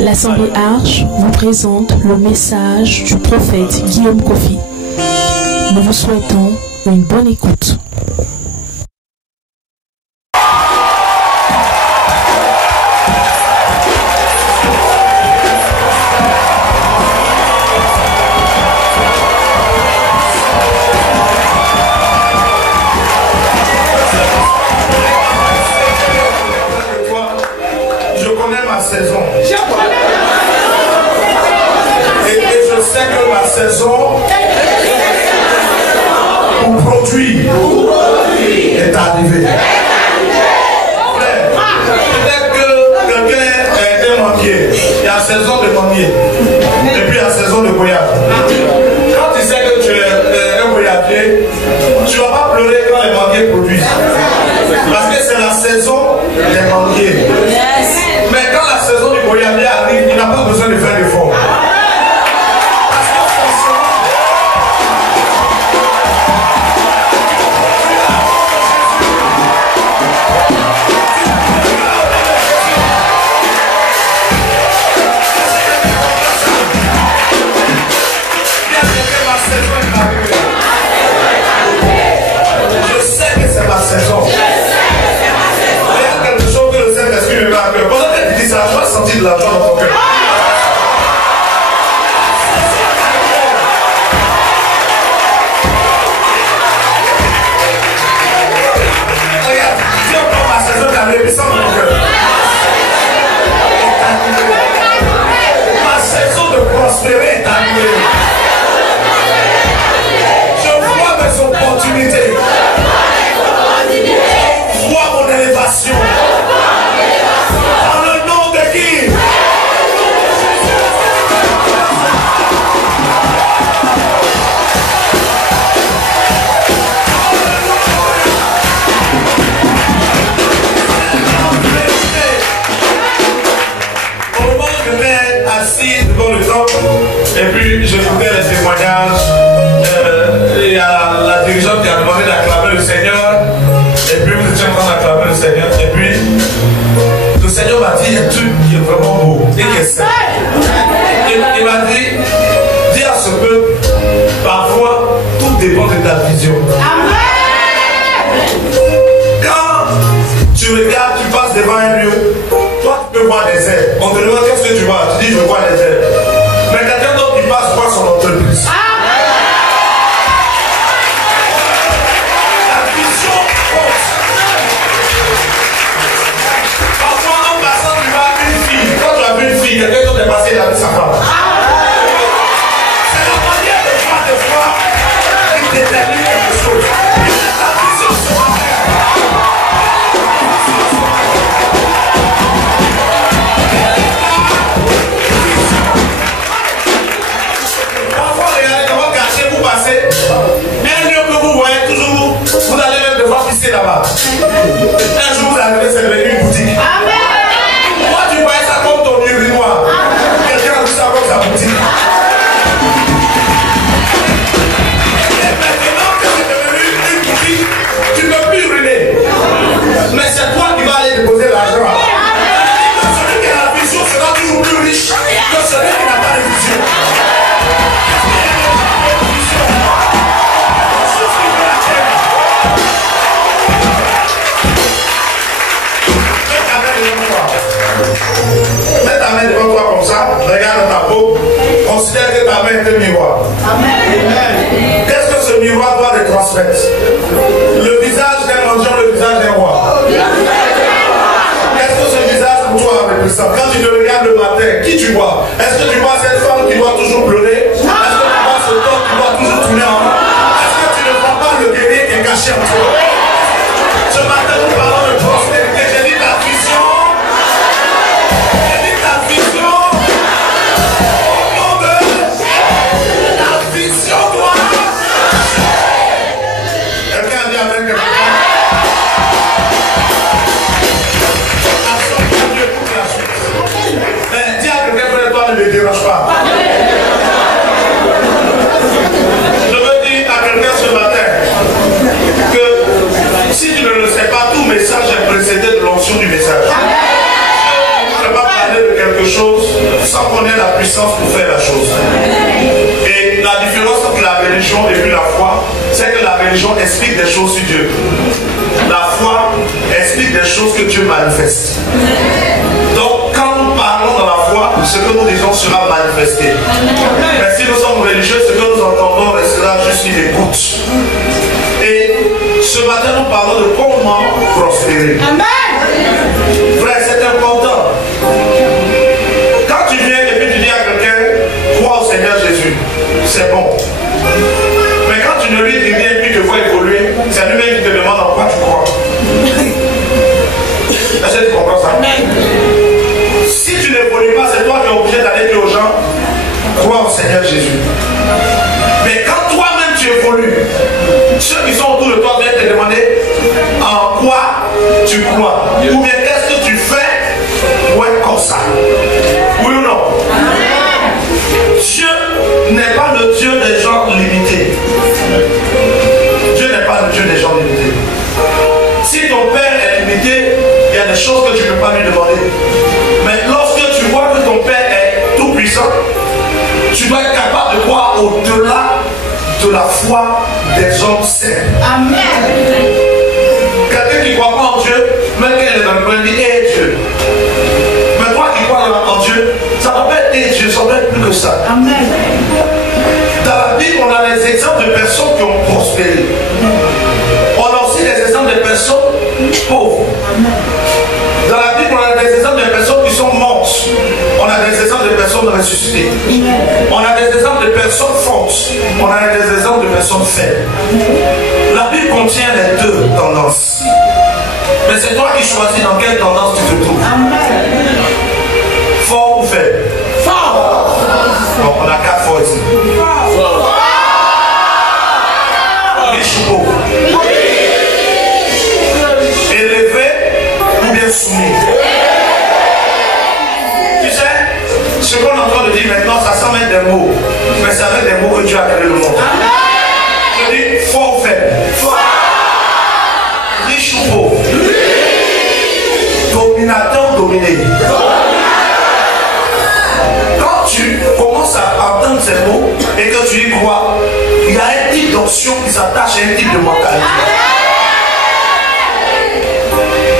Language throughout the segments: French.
L'Assemblée Arche vous présente le message du prophète Guillaume Kofi. Nous vous souhaitons une bonne écoute. Est arrivé. Peut-être que quelqu'un est un manguier. Il y a saison de manguier. Et puis il y a saison de goyave. Quand tu sais que tu es un goyavier, tu ne vas pas pleurer quand les manguiers produisent. Parce que c'est la saison des manguiers. Mais quand la saison du goyavier arrive, il n'a pas besoin de faire d'efforts. De l'argent dans ton cœur. Regarde, si on prend ma saison d'arrivée, ça dans ton cœur. Ma saison de prospérer est arrivée. Je vois mes opportunités. Je vois mon élévation. Et puis j'écoutais les témoignages. Il y a la dirigeante qui a demandé d'acclamer le Seigneur. Et puis vous étiez en train d'acclamer le Seigneur. Et puis le Seigneur m'a dit un truc qui est vraiment beau et qui est simple. Il m'a dit, dis à ce peuple, parfois tout dépend de ta vision. Quand tu regardes, tu passes devant un lieu, toi tu peux voir des airs. On te demande qu'est-ce que tu vois, tu dis je vois des airs. Mais quelqu'un d'autre qui passe voir son entreprise. La vision compte. Parfois en passant tu vois une fille. Quand tu as vu une fille, quelqu'un d'autre est passé, il a vu sa femme. C'est la manière de voir des fois qui détermine quelque chose. La vision sera claire. Un lieu que vous voyez toujours, vous allez même devoir pisser là-bas. Un jour vous arrivez, c'est devenu une boutique. Moi tu voyais ça comme ton urinoir. Quelqu'un a vu ça comme sa boutique. Et maintenant que c'est devenu une boutique, tu ne peux plus uriner. Mais c'est toi qui vas aller déposer l'argent. Celui qui a la vision sera toujours plus riche que celui qui n'a pas de vision. Mets ta main devant toi comme ça, regarde ta peau, considère que ta main est un miroir. Qu'est-ce que ce miroir doit te transmettre? Le visage d'un mendiant, le visage d'un roi. Qu'est-ce que ce visage pour toi représente? Quand tu te regardes le matin, qui tu vois? Est-ce que tu vois cette femme qui doit toujours pleurer? Est-ce que tu vois ce homme qui doit toujours tourner en rond? Est-ce que tu ne vois pas le guerrier qui est caché en toi? Ce matin, nous parlons de prospérité. J'ai dit ta vision. Ne dérange pas. Je veux dire à quelqu'un ce matin, la différence entre la religion et puis la foi, c'est que la religion explique des choses sur Dieu. La foi explique des choses que Dieu manifeste. Donc, quand nous parlons dans la foi, ce que nous disons sera manifesté. Mais si nous sommes religieux, ce que nous entendons restera juste une écoute. Et ce matin, nous parlons de comment prospérer. Amen. Frère, c'est important. Quand tu viens et puis tu dis à quelqu'un, crois au Seigneur Jésus, c'est bon. Mais quand tu ne lui dis rien et puis tu vois évoluer, c'est lui-même qui te demande en quoi tu crois. Est-ce que tu comprends ça? Si tu n'évolues pas, c'est toi qui es obligé d'aller dire aux gens, crois au Seigneur Jésus. Mais quand toi-même tu évolues, ceux qui sont autour de toi viennent te demander en quoi tu crois. Ou bien qu'est-ce que tu fais pour être comme ça. Oui ou non? Dieu n'est pas le Dieu des gens limités. Dieu n'est pas le Dieu des gens limités. Si ton père est limité, il y a des choses que tu ne peux pas lui demander. Mais lorsque tu vois que ton père est tout puissant, tu dois être capable de croire au-delà de la foi des hommes saints. Amen. Quelqu'un qui ne croit pas en Dieu, même quand il est dans le monde, il dit hey Dieu. Mais toi qui crois en Dieu, ça ne doit pas être hey Dieu, ça doit être plus que ça. Amen. Dans la Bible, on a des exemples de personnes qui ont prospéré. On a aussi des exemples de personnes pauvres. Dans la Bible, on a des exemples de personnes qui sont mortes. On a des exemples de personnes ressuscitées. On a des exemples de personnes fortes. On a des exemples de personnes faibles. La Bible contient les deux tendances. Mais c'est toi qui choisis dans quelle tendance tu te trouves. Fort ou faible? Fort. Donc on a 4 forts ici. Fort. Riche ou pauvre? Élevé ou bien soumis? Tu sais, ce qu'on est en train de dire maintenant, ça semble être des mots. Mais c'est avec des mots que Dieu a créé le monde. Je dis fort ou faible? Fort. Riche ou pauvre? Dominateur ou dominé? Quand tu commences à entendre ces mots et que tu y crois, il y a un type d'option qui s'attache à un type de mentalité.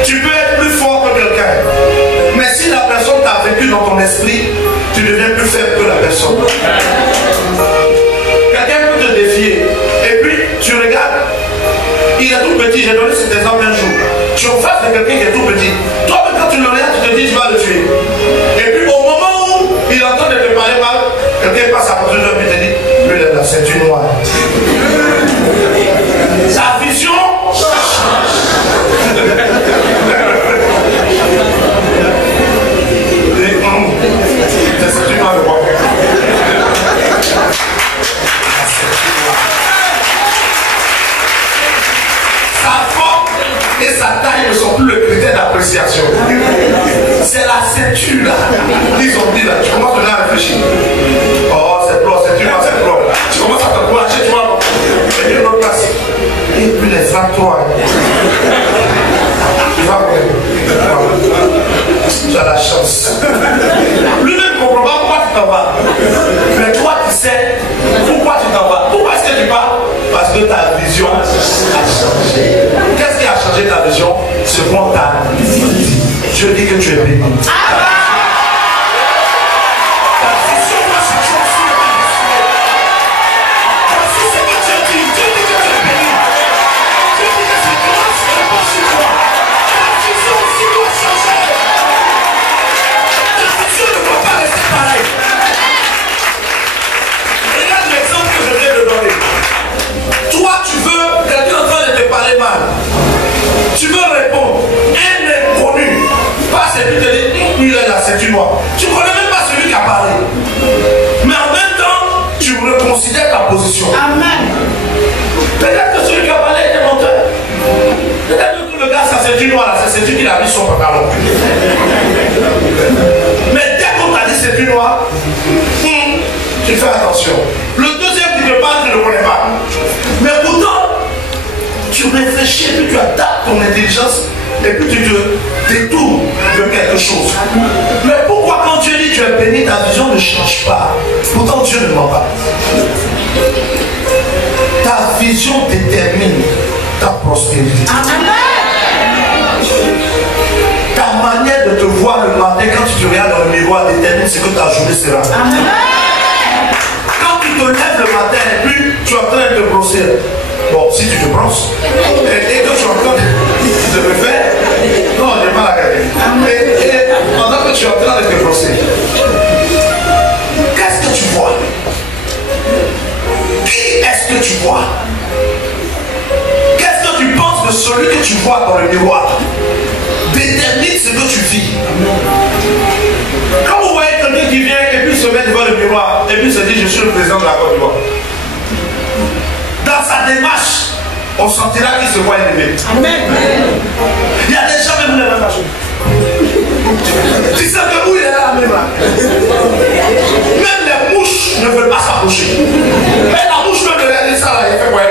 Tu peux être plus fort que quelqu'un, mais si la personne t'a vécu dans ton esprit, tu deviens plus faible que la personne. Quelqu'un peut te défier, et puis tu regardes, il est tout petit, j'ai donné cet exemple un jour. Tu es en face de quelqu'un qui est tout petit. Toi-même, quand tu le regardes, tu te dis, tu vas le tuer. Et puis au moment où il entend de te parler mal, quelqu'un passe à côté de toi et te dit, lui, il a la ceinture noire. Sa vision change. La ceinture noire, le roi. Sa forme et sa taille ne sont plus le critère d'appréciation. C'est la ceinture là. Ils ont dit là, tu commences à réfléchir. Oh, c'est blanc, ceinture noire, c'est blanc. Tu commences à te courager, tu vois. Et une autre place. Et puis les toi. Tu vas voir. Tu as la chance. Lui-même ne comprend pas pourquoi tu t'en vas. Mais toi, tu sais pourquoi tu t'en vas. Pourquoi est-ce que tu pars? Parce que ta vision a changé. Qu'est-ce qui a changé ta vision? Selon ta vie. Je dis que tu es béni. Tu veux répondre, un inconnu passe et puis te dit, il est là, c'est moi. Tu ne connais même pas celui qui a parlé. Mais en même temps, tu reconsidères ta position. Amen. Peut-être que celui qui a parlé était menteur. Peut-être que le gars, ça c'est du noir là, c'est celui qui a mis son pantalon. Mais dès qu'on t'a dit c'est du noir, tu fais attention. Le deuxième qui te parle, tu ne le connais pas. Mais pourtant, tu réfléchis et puis tu adaptes ton intelligence et puis tu te détournes de quelque chose. Mais pourquoi quand Dieu dit tu es béni, ta vision ne change pas? Pourtant Dieu ne ment pas. Ta vision détermine ta prospérité. Ta manière de te voir le matin quand tu te regardes dans le miroir détermine ce que ta journée sera. Quand tu te lèves le matin et puis tu es en train de te brosser, bon, si tu te brosses, et que tu es en train de me faire, non, je n'ai pas la regarder. Et pendant que tu es en train de te brosser, qu'est-ce que tu vois? Qui est-ce que tu vois? Qu'est-ce que tu penses de celui que tu vois dans le miroir? Détermine ce que tu vis. Quand vous voyez quelqu'un qui vient et puis se met devant le miroir et puis se dit je suis le président de la Côte d'Ivoire, dans sa démarche, on sentira qu'il se voit élevé. Amen. Il y a des gens même où il est même fâché. Tu sais que où il est là même là. Même les mouches ne veulent pas s'approcher. Mais la mouche même de réaliser ça là, il fait quoi?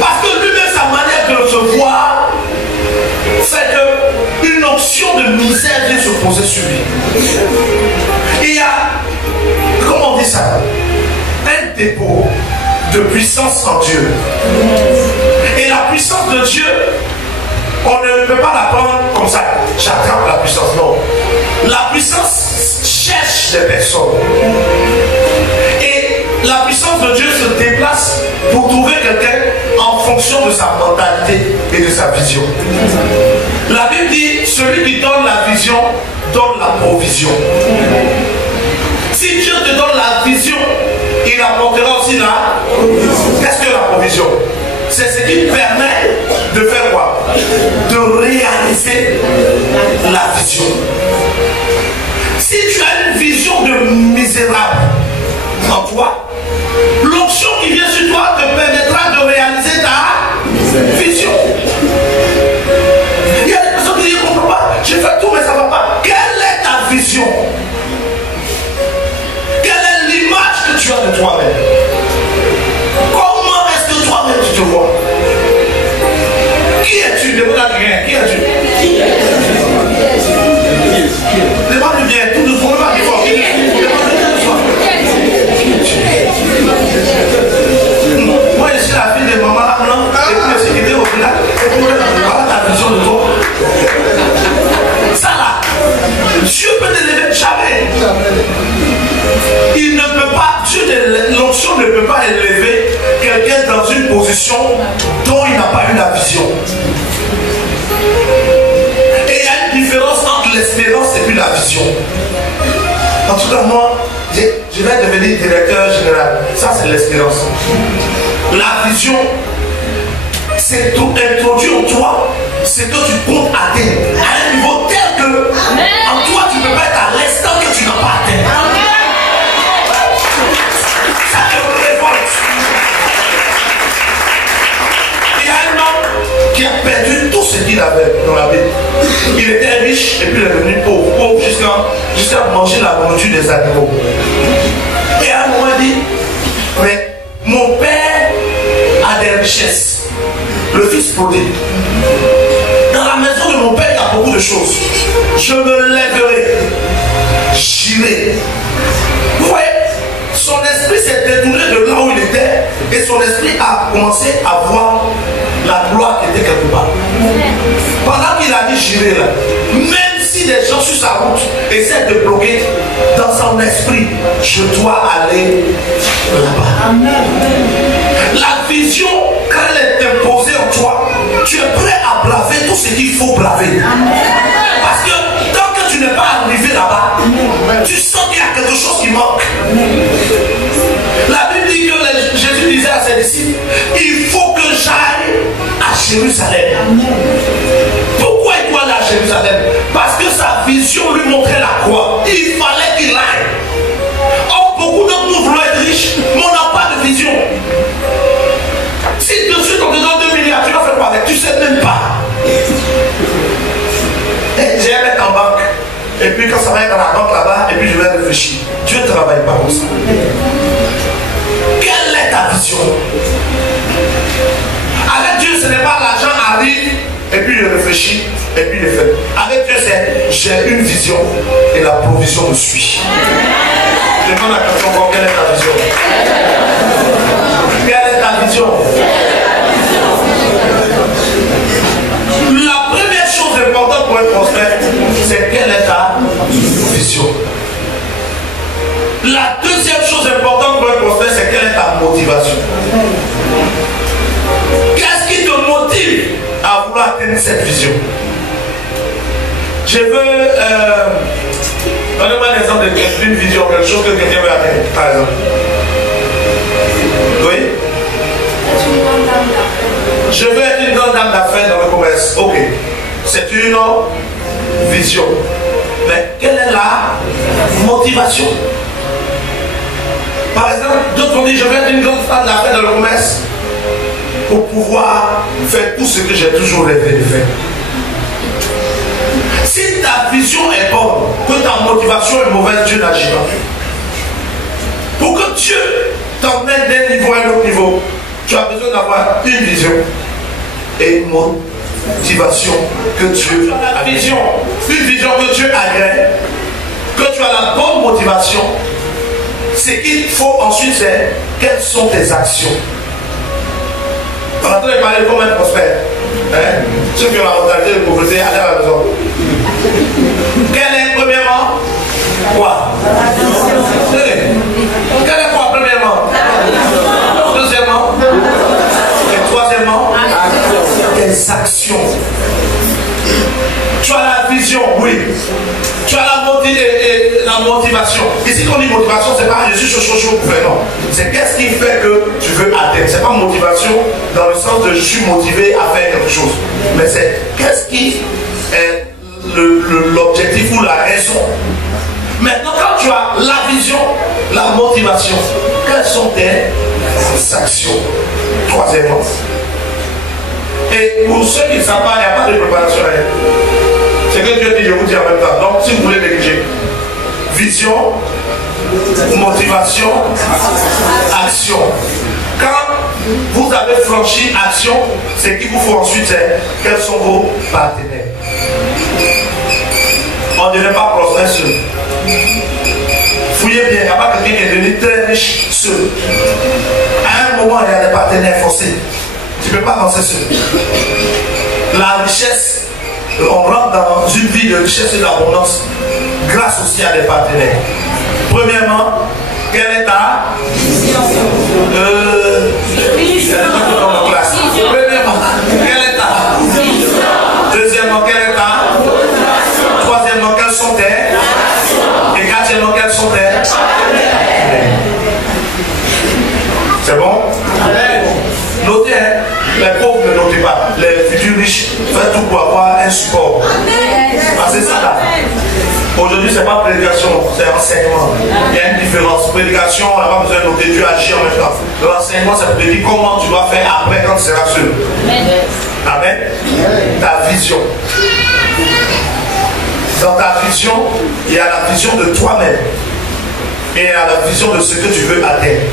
Parce que lui-même sa manière de se voir fait qu'une onction de misère vient se poser sur lui. Il y a, comment on dit ça, un dépôt de puissance en Dieu. Et la puissance de Dieu, on ne peut pas la prendre comme ça. J'attrape la puissance, non. La puissance cherche des personnes. Et la puissance de Dieu se déplace pour trouver quelqu'un en fonction de sa mentalité et de sa vision. La Bible dit, celui qui donne la vision, donne la provision. Si Dieu te donne la vision, il apportera aussi la provision. Qu'est-ce que la provision? C'est ce qui permet de faire quoi? De réaliser la vision. Si tu as une vision de misérable en toi, l'onction qui vient sur toi te permettra de réaliser ta vision. Il y a des personnes qui disent, je ne comprends pas, j'ai fait tout mais ça ne va pas. Quelle est ta vision? Quelle est l'image que tu as de toi-même? Comment est-ce que toi-même tu te vois? Qui es-tu? Demande à quelqu'un, qui es-tu? Demande bien, tout doucement, demande bien fort. Moi je suis la fille de maman blanc et puis je suis quitté au village et puis voilà ta vision de toi. Ça là, Dieu peut t'élever jamais. Il ne peut pas, l'onction ne peut pas élever quelqu'un dans une position dont il n'a pas eu la vision. Et il y a une différence entre l'espérance et puis la vision. En tout cas, moi, je vais devenir directeur général. Ça, c'est l'espérance. La vision, c'est introduire en toi ce que tu comptes atteindre à un niveau tel que en toi, tu ne peux pas être à l'instant que tu n'as pas atteint. Ça te révolte. Il y a un homme qui a perdu tout ce qu'il avait dans la Bible. Il était riche et puis il est devenu pauvre jusqu'à manger la nourriture des animaux. Et à un moment il dit, mais mon père a des richesses, le fils prodigue. Dans la maison de mon père il y a beaucoup de choses. Je me lèverai, j'irai. Vous voyez, son esprit s'est détourné de là où il était et son esprit a commencé à voir la gloire qui était quelque part. Pendant qu'il a dit j'irai là, même si les gens sur sa route essaient de bloquer, dans son esprit, je dois aller là-bas. La vision, quand elle est imposée en toi, tu es prêt à braver tout ce qu'il faut braver. Parce que tant que tu n'es pas arrivé là-bas, tu sens qu'il y a quelque chose qui manque. La Bible dit que Jésus disait à ses disciples, il faut que j'aille à Jérusalem. Pourquoi il doit aller à Jérusalem? Parce que sa vision lui montrait la croix. Il fallait qu'il aille. Or, beaucoup d'entre nous voulons être riches, mais on n'a pas de vision. Si de suite on te donne 2 milliards, tu vas faire quoi avec? Tu ne sais même pas. J'ai à mettre en banque. Et puis quand ça va être dans la banque là-bas, et puis je vais réfléchir. Dieu ne travaille pas comme ça. Quelle est ta vision? Avec Dieu, ce n'est pas l'argent arrive, et puis je réfléchis, et puis je fais. Avec Dieu, c'est j'ai une vision, et la provision me suit. Je demande à quelqu'un quelle est ta vision. vision? La première chose importante pour être prospère, c'est quelle est ta vision. La deuxième chose importante pour être prospère, c'est quelle est ta motivation. Qu'est-ce qui te motive à vouloir atteindre cette vision? Je veux donnez-moi un exemple d'une vision, quelque chose que quelqu'un veut atteindre, par exemple. Oui? Je veux être une grande dame d'affaires dans le commerce. Ok. C'est une vision. Mais quelle est la motivation? Par exemple, d'autres ont dit je veux être une grande dame d'affaires dans le commerce pour pouvoir faire tout ce que j'ai toujours rêvé de faire. Si ta vision est bonne, que ta motivation est mauvaise, Dieu n'agit pas. Pour que Dieu t'emmène d'un niveau à un autre niveau, tu as besoin d'avoir une vision et une motivation que Dieu a. Une vision que Dieu agrée, que tu as la bonne motivation. Ce qu'il faut ensuite, c'est quelles sont tes actions. On est en train de parler de comment être prospère. Hein? Ceux qui ont la mentalité de pauvreté, allez à la maison. Quel est premièrement? Quoi? Quel est quoi premièrement? Deuxièmement? Et troisièmement? Tes actions. Tu as la vision, oui. Tu as la motivation. Ici, quand on dit motivation, c'est pas je suis chaud pour faire, non. C'est qu'est-ce qui fait que tu veux atteindre. C'est pas motivation dans le sens de je suis motivé à faire quelque chose. Mais c'est qu'est-ce qui est l'objectif ou la raison. Maintenant, quand tu as la vision, la motivation, quelles sont tes actions? Troisièmement. Et pour ceux qui ne savent pas, il n'y a pas de préparation. C'est que Dieu dit, je vous dis en même temps. Donc, si vous voulez négliger, vision, motivation, action. Quand vous avez franchi action, ce qu'il vous faut ensuite, c'est quels sont vos partenaires. On ne devrait pas prospérer seul. Fouillez bien, il n'y a pas quelqu'un qui est devenu très riche seul. À un moment, il y a des partenaires forcés. Tu ne peux pas avancer seul. La richesse, on rentre dans une vie de richesse et d'abondance grâce aussi à des partenaires. Premièrement, quelle est ta vision? Premièrement, quelle est ta vision? Deuxièmement, quelle est ta? Troisièmement, quels sont tes? Et quatrièmement, quels sont tes? C'est bon? Notez, hein? Les pauvres ne notez pas. Les futurs riches font tout pour avoir un support. Ah, c'est ça là. Aujourd'hui, ce n'est pas prédication, c'est enseignement. Il y a une différence. Prédication, on n'a pas besoin de noter, Dieu agit en même temps. L'enseignement, ça te dit comment tu dois faire après quand tu seras seul. Amen. Ta vision. Dans ta vision, il y a la vision de toi-même. Et il y a la vision de ce que tu veux atteindre.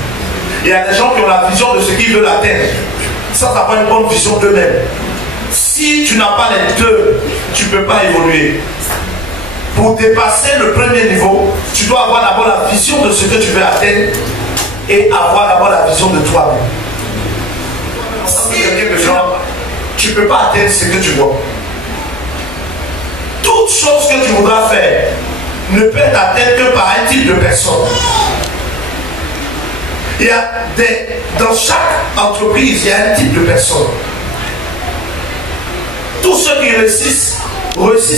Il y a des gens qui ont la vision de ce qu'ils veulent atteindre, sans avoir une bonne vision d'eux-mêmes. Si tu n'as pas les deux, tu ne peux pas évoluer. Pour dépasser le premier niveau, tu dois avoir d'abord la vision de ce que tu veux atteindre et avoir d'abord la vision de toi-même. Si quelqu'un de genre, tu ne peux pas atteindre ce que tu vois. Toute chose que tu voudras faire ne peut être atteinte que par un type de personne. Il y a dans chaque entreprise, il y a un type de personne. Tous ceux qui réussissent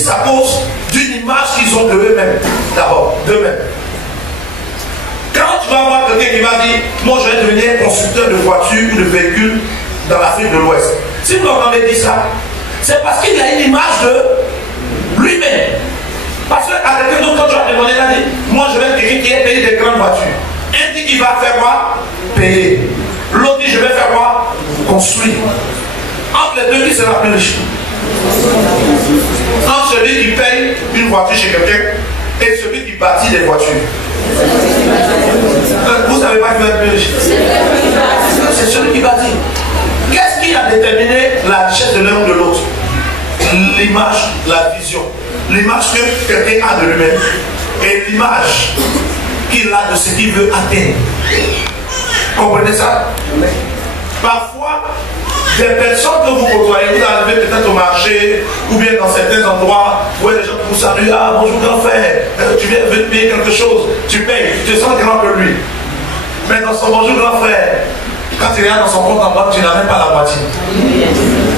à cause d'une image qu'ils ont de eux-mêmes. D'abord, d'eux-mêmes. Quand tu vas voir quelqu'un qui va dire, moi je vais devenir constructeur de voitures ou de véhicules dans l'Afrique de l'Ouest. Si vous entendez dire ça, c'est parce qu'il a une image de lui-même. Parce qu'à quelqu'un d'autre, quand tu vas demander, il va dire, moi je vais être quelqu'un qui est payé des grandes voitures. Un dit qu'il va faire quoi? Payer. L'autre dit, je vais faire quoi? Construire. Entre les deux, qui sera plus riche? Entre celui qui paye une voiture chez quelqu'un et celui qui bâtit des voitures. Vous ne savez pas qui va être plus riche? C'est celui qui bâtit. Qu'est-ce qui a déterminé la richesse de l'un ou de l'autre? L'image, la vision. L'image que quelqu'un a de lui-même. Et l'image qu'il a de ce qu'il veut atteindre. Comprenez ça? Parfois, des personnes que vous côtoyez, vous arrivez peut-être au marché ou bien dans certains endroits où les gens vous saluent. Ah, bonjour grand frère, tu viens de payer quelque chose, tu payes, tu te sens grand que lui. Mais dans son bonjour grand frère, quand il regarde dans son compte en banque, tu n'as même pas la moitié.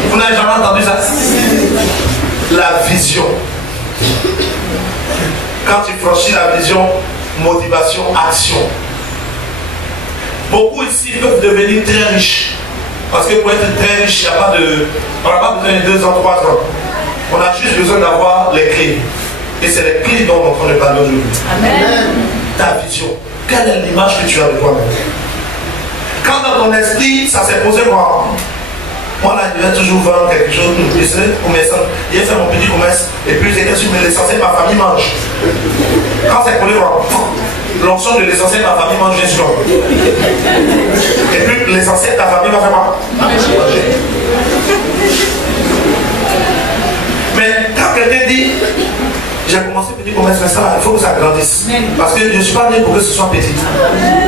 Vous n'avez jamais entendu ça? La vision. Quand tu franchis la vision, motivation, action. Beaucoup ici peuvent devenir très riches. Parce que pour être très riche, on n'a pas besoin de 2 ans, 3 ans. On a juste besoin d'avoir les clés. Et c'est les clés dont on est en train de parler aujourd'hui. Amen. Ta vision. Quelle est l'image que tu as de toi-même? Quand dans ton esprit, ça s'est posé quoi? Moi là, je vais toujours vendre quelque chose. Je sais, commerçant. J'ai fait mon petit commerce. Et puis j'ai su que l'essentiel de ma famille mange. Quand c'est collé quoi? L'onction de l'essentiel de ma famille mange juste. Et puis l'essentiel de ta famille va faire quoi? Manger. Mais quand quelqu'un dit, j'ai commencé petit commerce, mais ça, il faut que ça grandisse. Parce que je ne suis pas né pour que ce soit petit.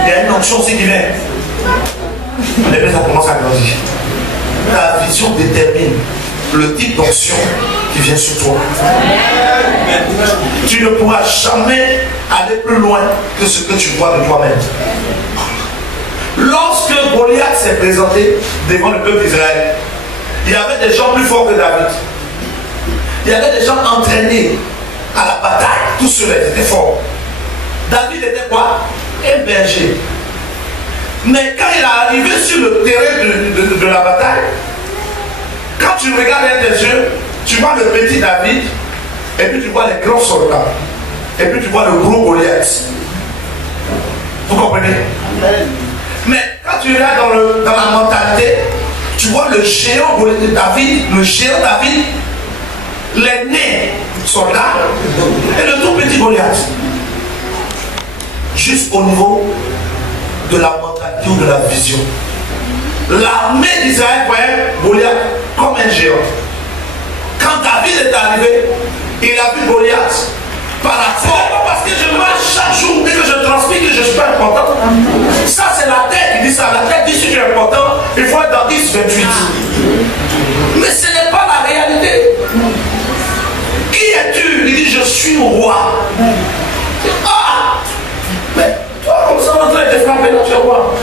Il y a une onction aussi qui vient. Et puis ça commence à grandir. Ta vision détermine le type d'onction qui vient sur toi. Tu ne pourras jamais aller plus loin que ce que tu vois de toi-même. Lorsque Goliath s'est présenté devant le peuple d'Israël, il y avait des gens plus forts que David. Il y avait des gens entraînés à la bataille. Tous ceux-là étaient forts. David était quoi? Un berger. Mais quand il est arrivé sur le terrain de la bataille, quand tu regardes avec tes yeux, tu vois le petit David, et puis tu vois les grands soldats, et puis tu vois le gros Goliath. Vous comprenez? Mais quand tu regardes dans la mentalité, tu vois le géant David, l'aîné soldat, et le tout petit Goliath. Juste au niveau de la mentalité ou de la vision. L'armée d'Israël voyait Goliath comme un géant. Quand David est arrivé, il a vu Goliath par rapport, parce que je marche chaque jour et que je transmets que je ne suis pas important. Ça c'est la tête qui dit ça. La tête dit si tu es important, il faut être dans 10, 28. Mais ce n'est pas la réalité. Qui es-tu? Il dit je suis roi. Ah! Mais toi, comme ça, on va te frapper dans tes rois.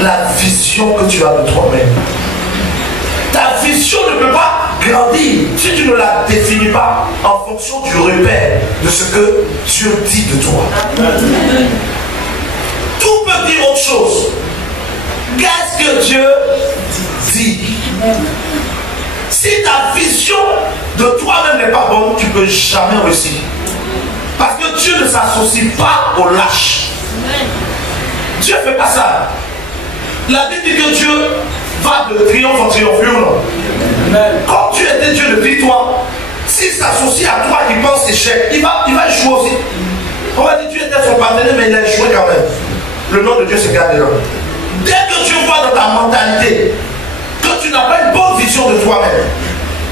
La vision que tu as de toi-même. Ta vision ne peut pas grandir si tu ne la définis pas en fonction du repère de ce que Dieu dit de toi. Tout peut dire autre chose. Qu'est-ce que Dieu dit? Si ta vision de toi-même n'est pas bonne, tu ne peux jamais réussir. Parce que Dieu ne s'associe pas aux lâches. Dieu ne fait pas ça. La Bible dit que Dieu va de triomphe en triomphe, ou non? Quand tu étais Dieu de victoire, s'il s'associe à toi qui pense échec, il va échouer aussi. On va dire Dieu était son partenaire, mais il a échoué quand même. Le nom de Dieu se garde là. Dès que Dieu voit dans ta mentalité que tu n'as pas une bonne vision de toi-même,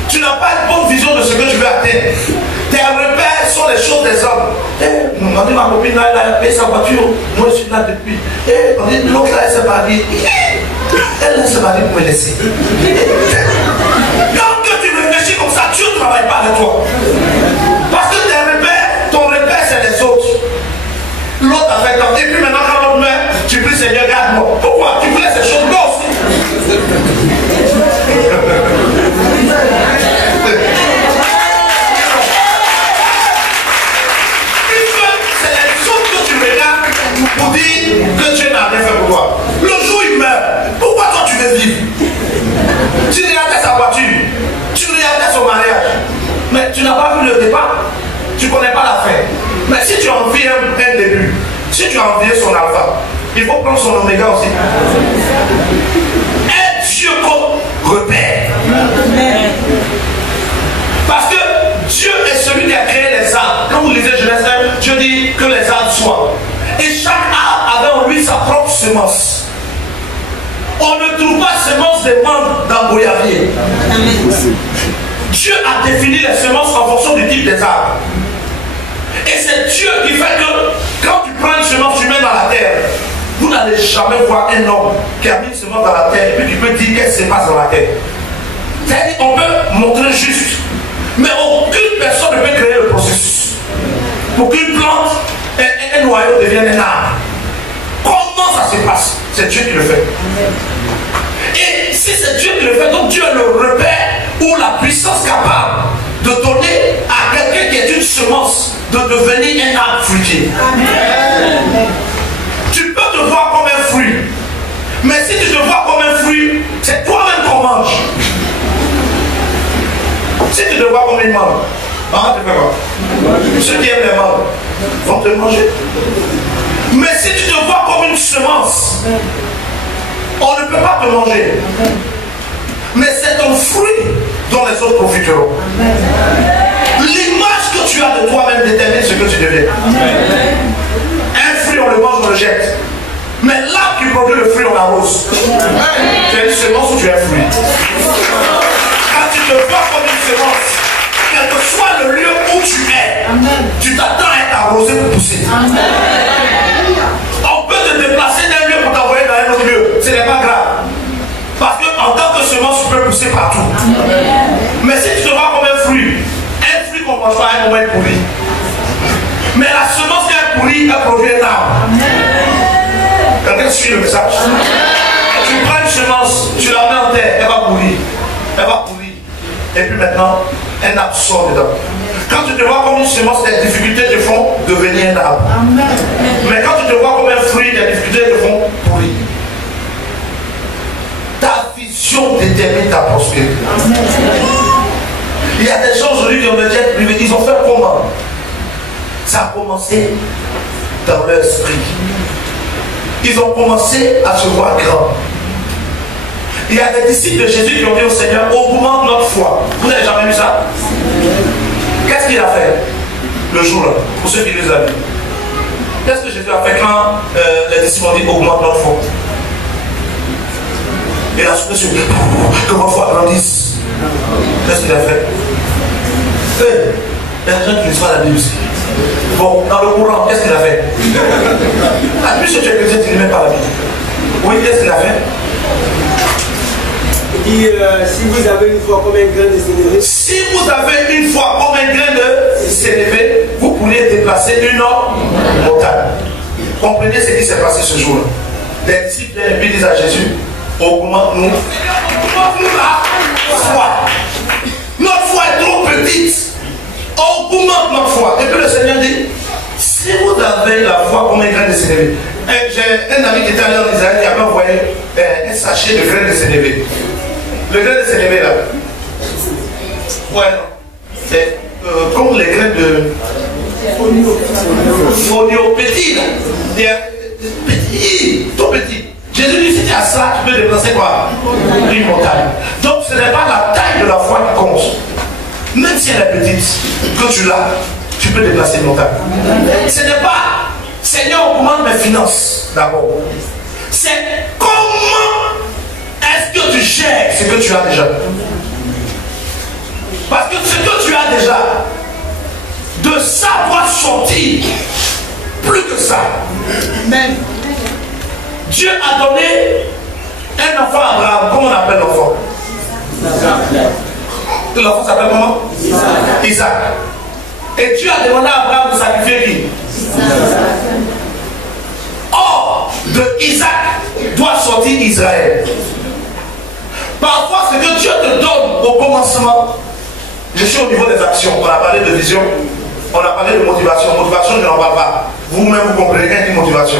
tu n'as pas une bonne vision de ce que tu veux atteindre, tes repères sont les choses des hommes. On dit ma copine là, elle a payé sa voiture, moi je suis là depuis. On dit l'autre là, elle s'est mariée. Elle s'est mariée pour me laisser. Quand tu réfléchis comme ça, Dieu ne travaille pas avec toi. Parce que tes repères, ton repère c'est les autres. L'autre a fait tant. Et puis maintenant quand l'autre meurt, tu pries Seigneur, garde-moi. Pourquoi? Tu voulais ces choses là aussi. Pour dire que Dieu n'a rien fait pour toi. Le jour où il meurt, pourquoi toi tu veux vivre? Tu regardais sa voiture, tu regardais son mariage, mais tu n'as pas vu le départ, tu ne connais pas la fin. Mais si tu envies un début, si tu as envié son alpha, il faut prendre son oméga aussi. Et Dieu comme repère. Parce que Dieu est celui qui a créé les arbres. Quand vous lisez Genèse 1, Dieu dit que les arbres soient. Et chaque arbre avait en lui sa propre semence. On ne trouve pas semence de mangue dans Goyavier. Dieu a défini les semences en fonction du type des arbres. Et c'est Dieu qui fait que quand tu prends une semence, tu mets dans la terre. Vous n'avez n'allez jamais voir un homme qui a mis une semence dans la terre et puis tu peux dire qu'est-ce qui se passe dans la terre. C'est-à-dire qu'on peut montrer juste, mais aucune personne ne peut créer le processus. Pour qu'une plante, un noyau devienne un arbre. Comment ça se passe? C'est Dieu qui le fait. Et si c'est Dieu qui le fait, donc Dieu est le repère ou la puissance capable de donner à quelqu'un qui est une semence de devenir un arbre fruitier. Tu peux te voir comme un fruit, mais si tu te vois comme un fruit, c'est toi-même qu'on mange. Si tu te vois comme une mangue, tu fais quoi? Ceux qui aiment les mangues vont te manger. Mais si tu te vois comme une semence, on ne peut pas te manger. Mais c'est ton fruit dont les autres profiteront. L'image que tu as de toi-même détermine ce que tu deviens. Un fruit, on le mange, on le jette. Mais l'arbre qui produit le fruit, on l'arrose. Tu es une semence ou tu es un fruit? Quand tu te vois comme une semence, quel que soit le lieu où tu es, tu t'attends à être arrosé pour pousser. On peut te déplacer d'un lieu pour t'envoyer dans un autre lieu. Ce n'est pas grave. Parce qu'en tant que semence, tu peux pousser partout. Mais si tu te vois comme un fruit qu'on ne mange pas, un moment est pourri. Mais la semence qui est pourrie, elle produit un arbre. Quelqu'un suit le message? Tu prends une semence, tu la mets en terre, elle va pourrir. Elle va pourrir. Et puis maintenant, un arbre sort dedans. Quand tu te vois comme une semence, les difficultés te font devenir un arbre. Mais quand tu te vois comme un fruit, les difficultés te font pourrir. Ta vision détermine ta prospérité. Il y a des gens aujourd'hui qui ont des jets privés, ils ont fait comment? Ça a commencé dans leur esprit. Ils ont commencé à se voir grand. Il y a des disciples de Jésus qui ont dit au Seigneur, augmente notre foi. Vous n'avez jamais vu ça? Qu'est-ce qu'il a fait le jour-là, pour ceux qui les ont vus? Qu'est-ce que Jésus a fait quand les disciples ont dit, augmente notre foi? Il a soufflé sur lui, que votre foi grandisse. Qu'est-ce qu'il a fait? Il y a des gens qui lisent pas la Bible aussi. Bon, dans le courant, qu'est-ce qu'il a fait? Puisque tu es chrétien, tu ne lis même pas la Bible. Oui, qu'est-ce qu'il a fait? Il dit, si vous avez une foi comme un grain de sénévé. Si vous avez une foi comme un grain de sénévé, vous pourriez déplacer une montagne. Comprenez ce qui s'est passé ce jour-là. Les disciples viennent et disent à Jésus, augmente-nous. Augmente-nous la foi. Notre foi est trop petite. Augmente notre foi. Et puis le Seigneur dit, si vous avez la foi comme un grain de sénévé. J'ai un ami qui était allé en Israël qui avait envoyé un sachet de grains de sénévé. Le grain de sénévé là. Ouais, c'est comme les grains de fonio petit là. Petit, tout petit. Jésus dit, si tu as ça, tu peux déplacer quoi? Une montagne. Donc ce n'est pas la taille de la foi qui compte. Même si elle est petite, que tu l'as, tu peux déplacer une montagne. Ce n'est pas, Seigneur, augmente mes finances d'abord. C'est comment est-ce que tu gères ce que tu as déjà. Parce que ce que tu as déjà, de ça doit sortir plus que ça. Même Dieu a donné un enfant à Abraham. Comment on appelle l'enfant? L'enfant s'appelle comment? Isaac. Et Dieu a demandé à Abraham de sacrifier qui? Or, de Isaac doit sortir Israël. Parfois, ce que Dieu te donne au commencement, je suis au niveau des actions. On a parlé de vision, on a parlé de motivation. Motivation, je n'en parle pas. Vous-même, vous comprenez rien d'une motivation.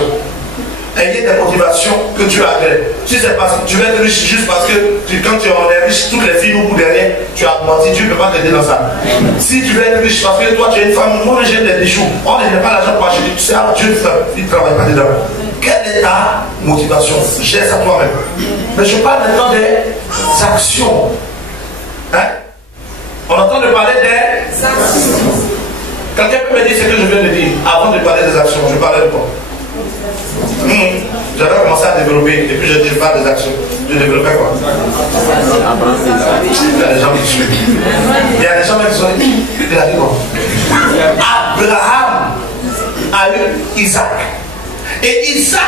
Ayez des motivations que Dieu a créées. Si c'est parce que tu veux être riche juste parce que quand tu es riche, toutes les filles au bout derrière, tu as menti, Dieu ne peut pas t'aider dans ça. Si tu veux être riche parce que toi tu es une femme, moi j'ai des bijoux, on n'a pas l'argent pour acheter, tu sais, Dieu il ne travaille pas dedans. Quelle est ta motivation? Gère ça toi-même. Mais je parle maintenant des actions. Hein? On entend de parler des actions. Quelqu'un peut me dire ce que je viens de dire avant de parler des actions? Je parlais de quoi? J'avais commencé à développer et puis je parle des actions. Je développais quoi? Il y a des gens qui suivent. Il y a des gens qui sont dit, il a dit quoi? Abraham a eu Isaac. Et Isaac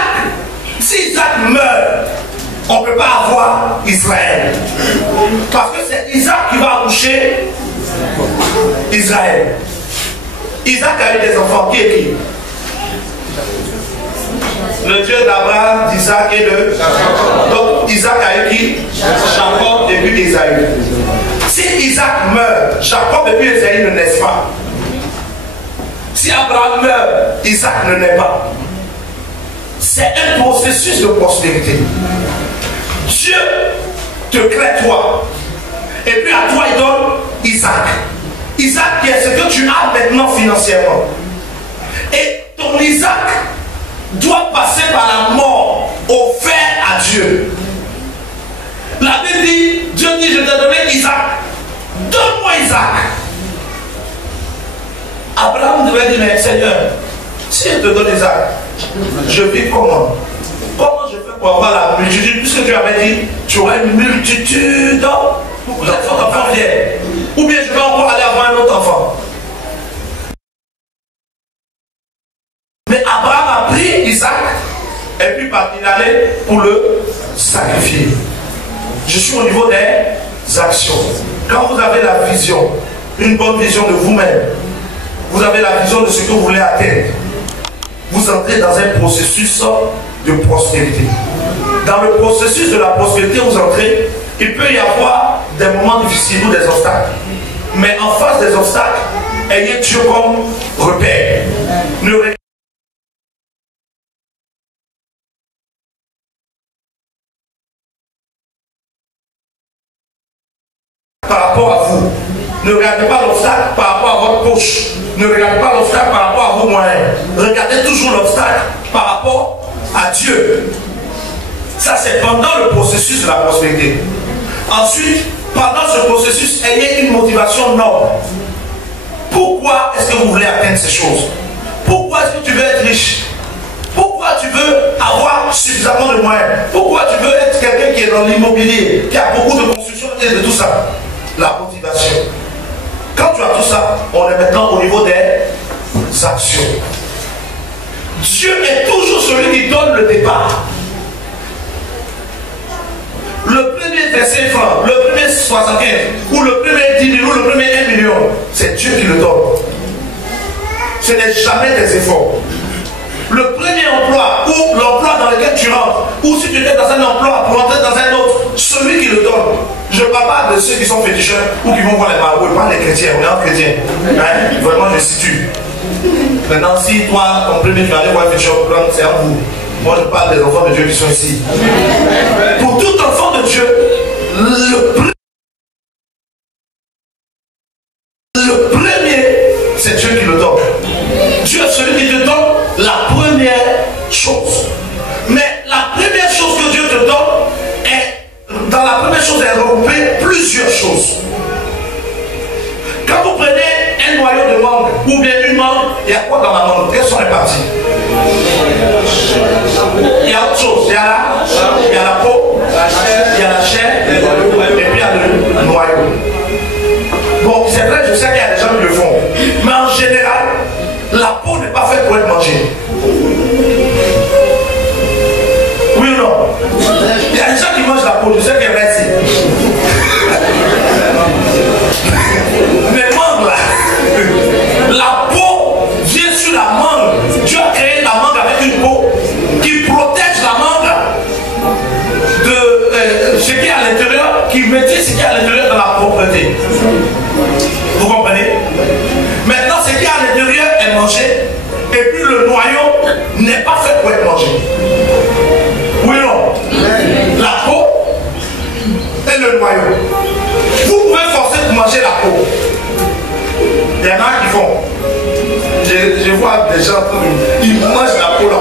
Si Isaac meurt, on ne peut pas avoir Israël. Parce que c'est Isaac qui va accoucher Israël. Isaac a eu des enfants. Qui est qui? Le Dieu d'Abraham, d'Isaac et de Jacob. Donc Isaac a eu qui? Jacob et puis Esaü. Si Isaac meurt, Jacob et puis Esaü ne naissent pas. Si Abraham meurt, Isaac ne naît pas. C'est un processus de prospérité. Dieu te crée toi. Et puis à toi il donne Isaac. Isaac qui est ce que tu as maintenant financièrement. Et ton Isaac doit passer par la mort offerte à Dieu. La Bible dit, Dieu dit, je t'ai donné Isaac. Donne-moi Isaac. Abraham devait dire, mais Seigneur, si je te donne Isaac, je vis comment? Comment je fais pour avoir la multitude? Puisque tu avais dit, tu auras une multitude d'enfants viennent. Ou bien je vais encore aller avoir un autre enfant. Mais Abraham a pris Isaac et puis il allait pour le sacrifier. Je suis au niveau des actions. Quand vous avez la vision, une bonne vision de vous-même, vous avez la vision de ce que vous voulez atteindre, vous entrez dans un processus de prospérité. Dans le processus de la prospérité, vous entrez, il peut y avoir des moments difficiles ou des obstacles. Mais en face des obstacles, ayez Dieu comme repère. Ne regardez par rapport à vous. Ne regardez pas l'obstacle par rapport à votre poche. Ne regardez pas l'obstacle par rapport à vos moyens. Regardez toujours l'obstacle par rapport à Dieu. Ça, c'est pendant le processus de la prospérité. Ensuite, pendant ce processus, ayez une motivation noble. Pourquoi est-ce que vous voulez atteindre ces choses? Pourquoi est-ce que tu veux être riche? Pourquoi tu veux avoir suffisamment de moyens? Pourquoi tu veux être quelqu'un qui est dans l'immobilier, qui a beaucoup de construction et de tout ça? La motivation. Quand tu as tout ça, on est maintenant au niveau des actions. Dieu est toujours celui qui donne le départ. Le premier 25 francs, le premier 75, ou le premier 10 000, ou le premier 1 million, c'est Dieu qui le donne. Ce n'est jamais des efforts. Le premier emploi, ou l'emploi dans lequel tu rentres, ou si tu es dans un emploi pour entrer dans un autre, celui qui le donne. Je ne parle pas de ceux qui sont féticheurs ou qui vont voir les marabouts, je parle des chrétiens, on est entre chrétiens. Hein? Vraiment, je situe. Maintenant, si toi, ton premier, tu vas aller voir un féticheur, c'est à vous. Moi, je parle des enfants de Dieu qui sont ici. Pour tout enfant de Dieu, le premier, c'est Dieu qui le donne. Dieu est celui qui te donne la première chose. Mais la première chose que Dieu te donne est, dans la première chose, est regroupée plusieurs choses. Quand vous prenez un noyau de mangue ou bien une mangue, il y a quoi dans la mangue? Quelles sont les parties? Il y a autre chose. Il y a la peau, il y a la chair, et puis il y a le noyau. Bon, c'est vrai, je sais qu'il y a des gens qui le font. Mais en général, la peau n'est pas faite pour être mangée. Oui ou non? Il y a des gens qui mangent la peau, je sais qu'il y en a ici. Mais mangue là, la peau vient sur la mangue. Dieu a créé la mangue avec une peau qui protège la mangue de ce qui est à l'intérieur, qui maintient ce qui est à l'intérieur de la propreté. Vous comprenez? Maintenant, ce qui est à l'intérieur est mangé, et puis le noyau n'est pas fait pour être mangé. Oui ou non? La peau et le noyau. Vous pouvez forcer pour manger la peau. Il y en a qui font. Je vois des gens, ils mangent la peau là.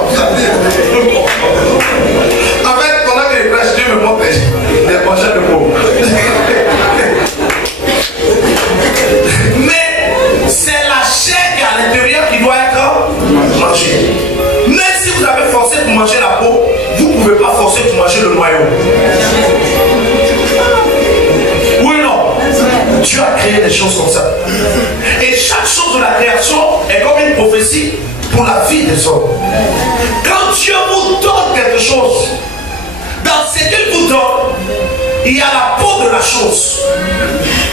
En fait, pendant que les prêches, Dieu me montre des mangeurs de peau. Mais c'est la chair qui est à l'intérieur qui doit être mangée. Même si vous avez forcé pour manger la peau, vous ne pouvez pas forcer pour manger le noyau. Oui ou non? Dieu a créé des choses comme ça. Et chaque chose de la création est comme une prophétie pour la vie des hommes. Quand Dieu vous donne quelque chose, il y a la peau de la chose,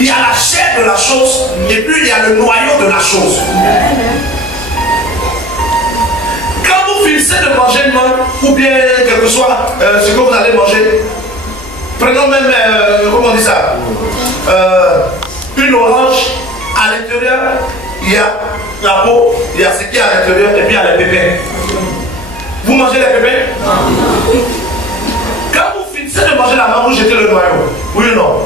il y a la chair de la chose, et puis il y a le noyau de la chose. Quand vous finissez de manger une mangue, ou bien quel que soit ce que vous allez manger, prenons même, comment on dit ça, une orange, à l'intérieur, il y a la peau, il y a ce qui est à l'intérieur, et puis il y a les pépins. Vous mangez les pépins? Quand vous finissez de manger la mangue, vous jetez le noyau. Oui ou non?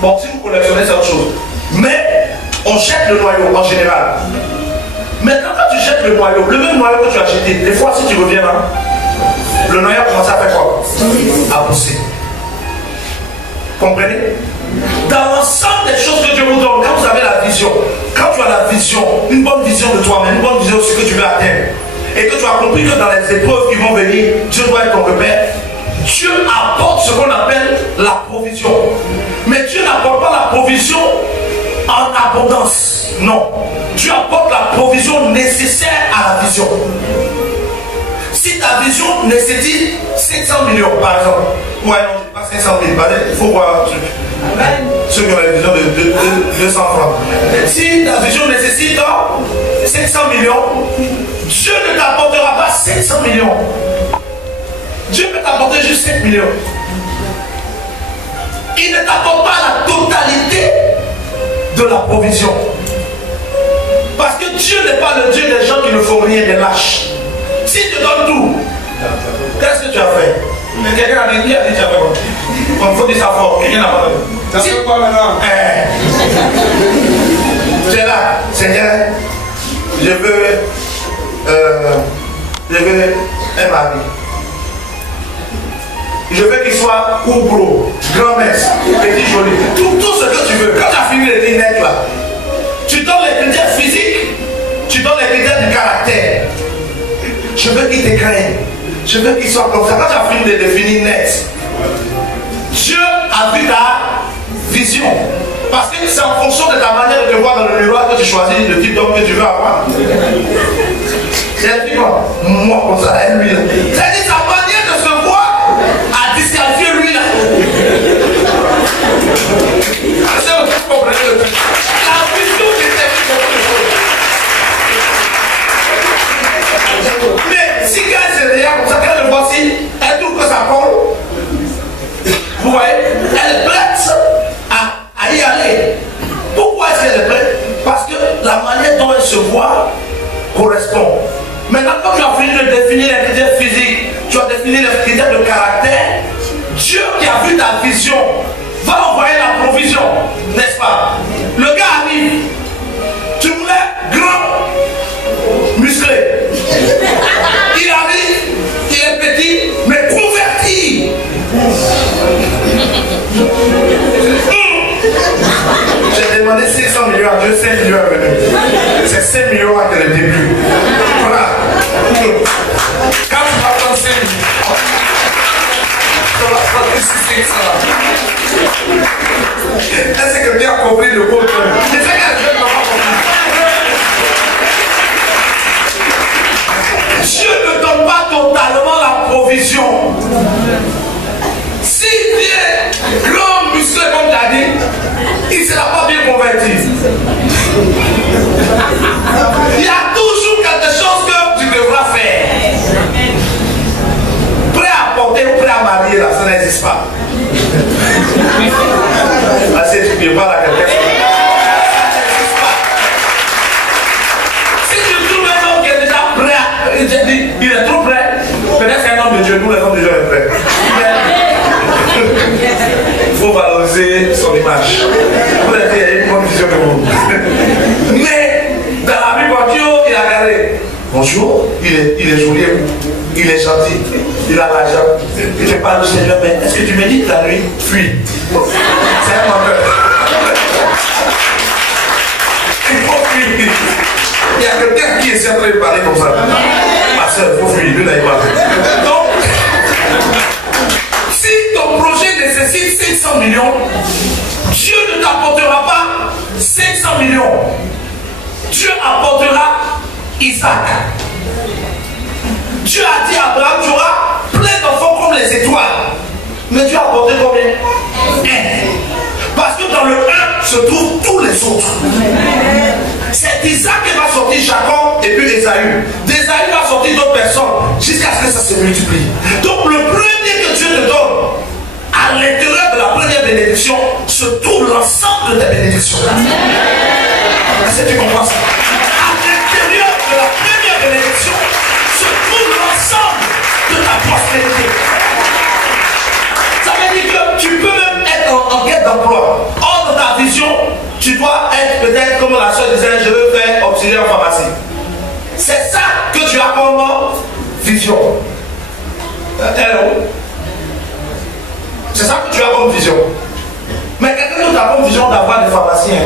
Bon, si vous collectionnez, c'est autre chose. Mais on jette le noyau en général. Maintenant, quand tu jettes le noyau, le même noyau que tu as jeté, des fois, si tu reviens là, le noyau commence à faire quoi? À pousser. Comprenez? Dans l'ensemble des choses que Dieu vous donne, quand vous avez la vision, quand tu as la vision, une bonne vision de toi-même, une bonne vision de ce que tu veux atteindre, et que tu as compris que dans les épreuves qui vont venir, Dieu doit être ton repère, Dieu apporte ce qu'on appelle la provision. Mais Dieu n'apporte pas la provision en abondance. Non. Dieu apporte la provision nécessaire à la vision. Si ta vision nécessite 500 millions, par exemple, ouais, non, pas 500 000, il faut voir ceux qui ont la vision de 200 francs. Si ta vision nécessite 500 millions, Dieu ne t'apportera pas 500 millions. Dieu peut t'apporter juste 5 millions. Il ne t'apporte pas la totalité de la provision. Parce que Dieu n'est pas le Dieu des gens qui ne font rien, des lâches. S'il te donne tout, qu'est-ce que tu as fait? Mais quelqu'un a dit, tu as fait quoi? Il faut dire ça fort, quelqu'un n'a pas donné. Ça fait quoi maintenant? Tu es là, Seigneur, je veux un mari. Je veux qu'il soit coubro, grand-messe, petit joli. Tout ce que tu veux. Quand tu as fini les lunettes là, tu donnes les critères physiques, tu donnes les critères du caractère. Je veux qu'il te craigne. Je veux qu'il soit comme ça. Quand tu as fini de définir net, Dieu a vu ta vision. Parce que c'est en fonction de ta manière de te voir dans le miroir que tu choisis le type d'homme que tu veux avoir. C'est quoi? Moi comme ça, lui là. C'est-à-dire sa manière de se voir a disqualifié lui là. C'est ce que vous comprenez. La vision détermine beaucoup de choses. Mais si quelqu'un se regarde comme ça, quand le voici, elle trouve que ça colle. Vous voyez, elle est prête à y aller. Pourquoi est-ce qu'elle est prête? Parce que la manière dont elle se voit correspond. Maintenant, quand tu as fini de définir les critères physiques, tu as défini les critères de caractère, Dieu qui a vu ta vision va envoyer la provision, n'est-ce pas? Le gars arrive, tu voulais grand, musclé. Il arrive, il est petit, mais converti. J'ai demandé 600 millions à Dieu, 5 millions à venir. C'est 5 millions à le début. Voilà. Quand tu vas prendre 5 millions, tu vas prendre 600. Est-ce que quelqu'un a compris le code? C'est ça que Dieu n'a pas compris. Dieu ne donne pas totalement la provision. S'il vient grand musclé comme tu as dit, il ne sera pas bien converti. Il y a toujours quelque chose que tu devras faire. Prêt à porter ou prêt à marier, là, ça n'existe pas. Parce que tu ne parles à quelqu'un. Ça n'existe pas. Si tu trouves un homme qui est déjà prêt, il est trop prêt, peut-être c'est un homme de Dieu, nous les hommes de Dieu sont prêts. Il faut valoriser son image. Vous avez une bonne vision de vous. Mais dans la vie voiture, il a regardé. Bonjour, il est joli, il est gentil, il a l'argent. Il te parle du Seigneur, mais est-ce que tu médites la nuit? Fuis. C'est un menteur. Il faut fuir. Il y a quelqu'un qui essaie de parler comme ça. Ma soeur, il faut fuir, lui là il parle. Donc, si ton projet nécessite 500 millions, Dieu ne t'apportera pas 500 millions. Dieu apportera Isaac. Dieu a dit à Abraham, tu auras plein d'enfants comme les étoiles. Mais Dieu a apporté combien? les autres. C'est d'Isaac qui va sortir Jacob et puis Esaü. D'Esaü va sortir d'autres personnes jusqu'à ce que ça se multiplie. Donc le premier que Dieu te donne, à l'intérieur de la première bénédiction, se trouve l'ensemble de tes bénédictions. Est-ce que tu comprends ça? À l'intérieur de la première bénédiction, se trouve l'ensemble de ta prospérité. Ça veut dire que tu peux même être en quête d'emploi. Hors de ta vision, tu dois être peut-être comme la soeur disait, je veux faire auxiliaire en pharmacie. C'est ça que tu as comme vision. Hello. C'est ça que tu as comme vision. Mais quelqu'un d'autre a comme vision d'avoir des pharmaciens.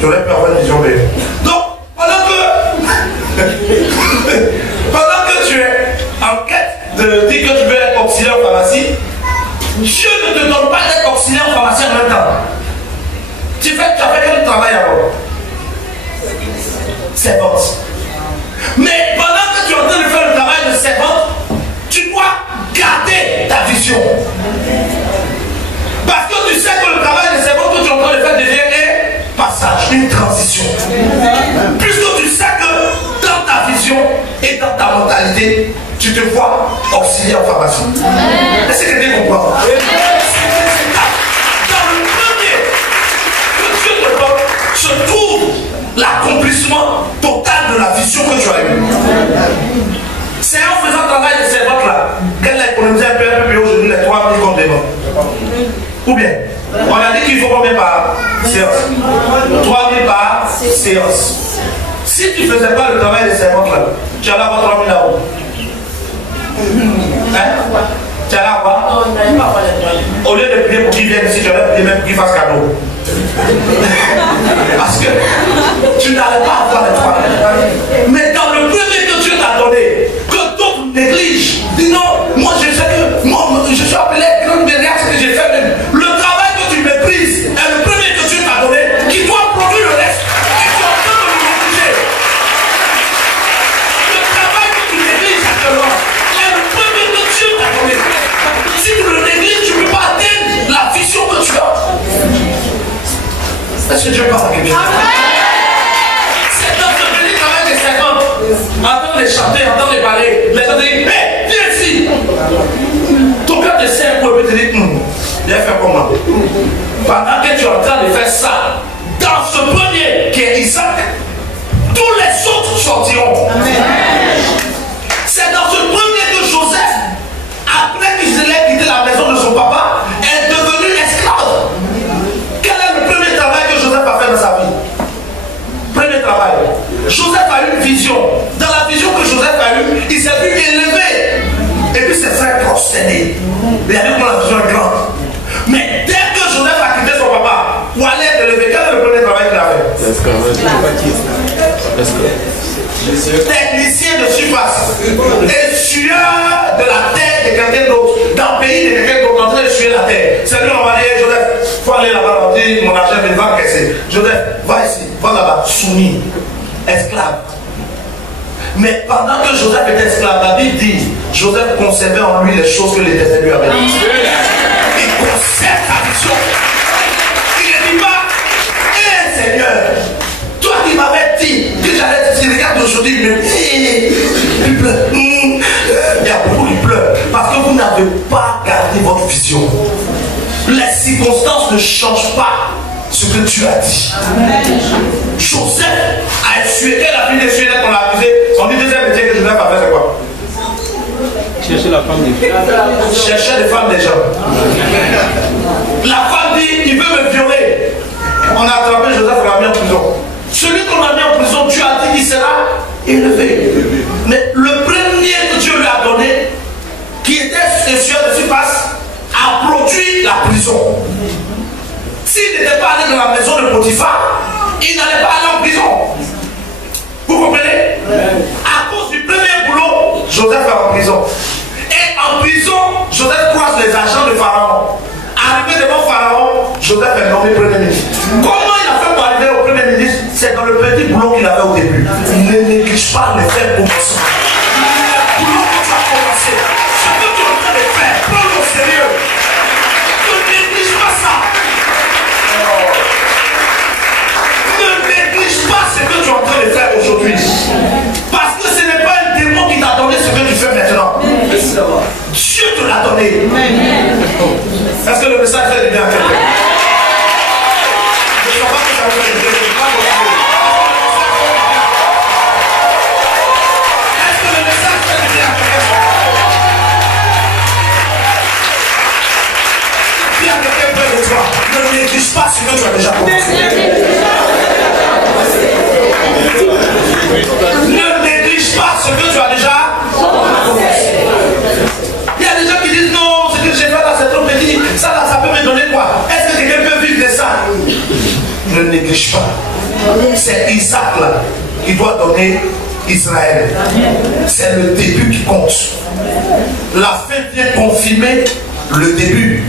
J'aurais pu avoir une vision B. Donc, pendant que tu es en quête de dire que tu veux être auxiliaire en pharmacie, Dieu ne te donne pas d'être auxiliaire en pharmacie en même temps. Tu as fait quel travail avant? Servante. Mais pendant que tu es en train de faire le travail de servante, tu dois garder ta vision. Parce que tu sais que le travail de servante que tu es en train de faire devient un passage, une transition. Puisque tu sais que dans ta vision et dans ta mentalité, tu te vois auxiliaire en pharmacie. Est-ce que quelqu'un comprend? Dans le premier que Dieu te donne, se trouve l'accomplissement total de la vision que tu as eue. C'est en faisant travail de servante là qu'elle a économisé un peu aujourd'hui les 3 000 comptes de banque. Ou bien, on a dit qu'il faut combien par séance? 3 000 par séance. Si tu ne faisais pas le travail de servante là, tu allais avoir 3 000 euros. Hein? Tu allais avoir? Au lieu de prier pour qu'il vienne ici, tu allais prier même pour qu'il fasse cadeau. Parce que tu n'allais pas avoir les 3 000. Mais dans le premier que Dieu t'a donné, que d'autres négligent, dis non, moi je sais que moi, je suis appelé grande derrière ce que j'ai fait même. Le travail que tu méprises est le premier que Dieu t'a donné qui doit produire le reste. Et tu es en train de le négliger. Le travail que tu négliges actuellement est le premier que Dieu t'a donné. Si tu le négliges, tu ne peux pas atteindre la vision que tu as. Est-ce que Dieu parle à quelqu'un? C'est dans ce petit travail des servantes. Entendre les chanter, entendre les parler, les gens disent, hé, viens ici. Ton cœur te sert pour te dire, viens faire comment? Pendant que tu es en train de faire ça, dans ce premier qui est Isaac, tous les autres sortiront. C'est dans ce premier que Joseph, après qu'il ait quitté la maison de son papa, est devenu esclave. Quel est le premier travail que Joseph a fait dans sa vie? Premier travail. Joseph a eu une vision. Dans la vision que Joseph a eue, il s'est vu élevé. Et puis ses frères prosterner. Il a vu comment la vision est grande. Mais dès que Joseph a quitté son papa pour aller être élevé, quel est le premier travail qu'il a fait? Technicien de surface. Essueur de la terre de quelqu'un d'autre. Dans le pays de quelqu'un d'autre, en train d'essuyer la terre. C'est lui, on va dire, Joseph, il faut aller là-bas, on dit, mon argent va encaisser. Joseph, va ici, va là-bas, soumis, esclave. Mais pendant que Joseph était esclave, la Bible dit, Joseph conservait en lui les choses que l'Éternel lui avait dit. Il conserve sa vision. Il ne dit pas, hé Seigneur, toi qui m'avais dit que j'allais te dire, regarde aujourd'hui, il pleure. Il y a beaucoup qui pleurent parce que vous n'avez pas gardé votre vision. Les circonstances ne changent pas ce que tu as dit. Joseph a essuyé, quelle a fini d'essuyer qu'on l'a accusé? On dit deuxième métier que Joseph a fait, c'est quoi? Chercher la femme des gens. Chercher les femmes des gens. La femme dit, il veut me violer. On a attrapé Joseph, on l'a mis en prison. Celui qu'on a mis en prison, Dieu a dit qu'il sera élevé. Mais le premier que Dieu lui a donné, qui était essueur de surface, a produit la prison. S'il n'était pas allé dans la maison de Potiphar, il n'allait pas aller en prison. Vous comprenez? À cause du premier boulot, Joseph est en prison. Et en prison, Joseph croise les agents de Pharaon. Arrivé devant Pharaon, Joseph est nommé premier ministre. Comment il a fait pour arriver au premier ministre? C'est dans le petit boulot qu'il avait au début. Ne néglige pas le fait commencer. Le boulot que tu as commencé, ce que tu es en train de faire, prends-le au sérieux. Ne néglige pas ça. pas ce que tu as déjà commencé. Ne néglige pas ce que tu as déjà commencé. Il y a des gens qui disent non, ce que j'ai fait là c'est trop petit, ça là ça peut me donner quoi? Est-ce que quelqu'un peut vivre de ça? Ne néglige pas. C'est Isaac là qui doit donner Israël. C'est le début qui compte. La fin vient confirmer le début.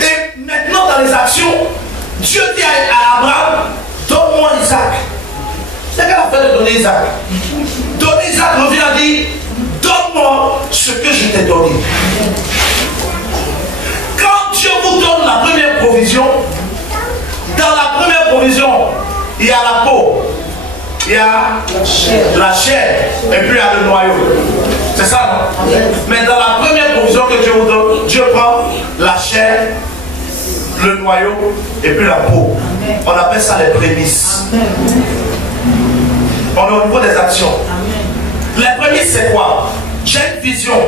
Et maintenant dans les actions, Dieu dit à Abraham, donne-moi Isaac. C'est qu'elle a fait de donner Isaac. Donner Isaac revient à dire, donne-moi ce que je t'ai donné. Quand Dieu vous donne la première provision, dans la première provision, il y a la peau, il y a la chair, et puis il y a le noyau. C'est ça, non? Mais dans la première provision que Dieu vous donne, Dieu prend la chair, le noyau, et puis la peau. On appelle ça les prémices. On est au niveau des actions. Les prémices, c'est quoi? J'ai une vision,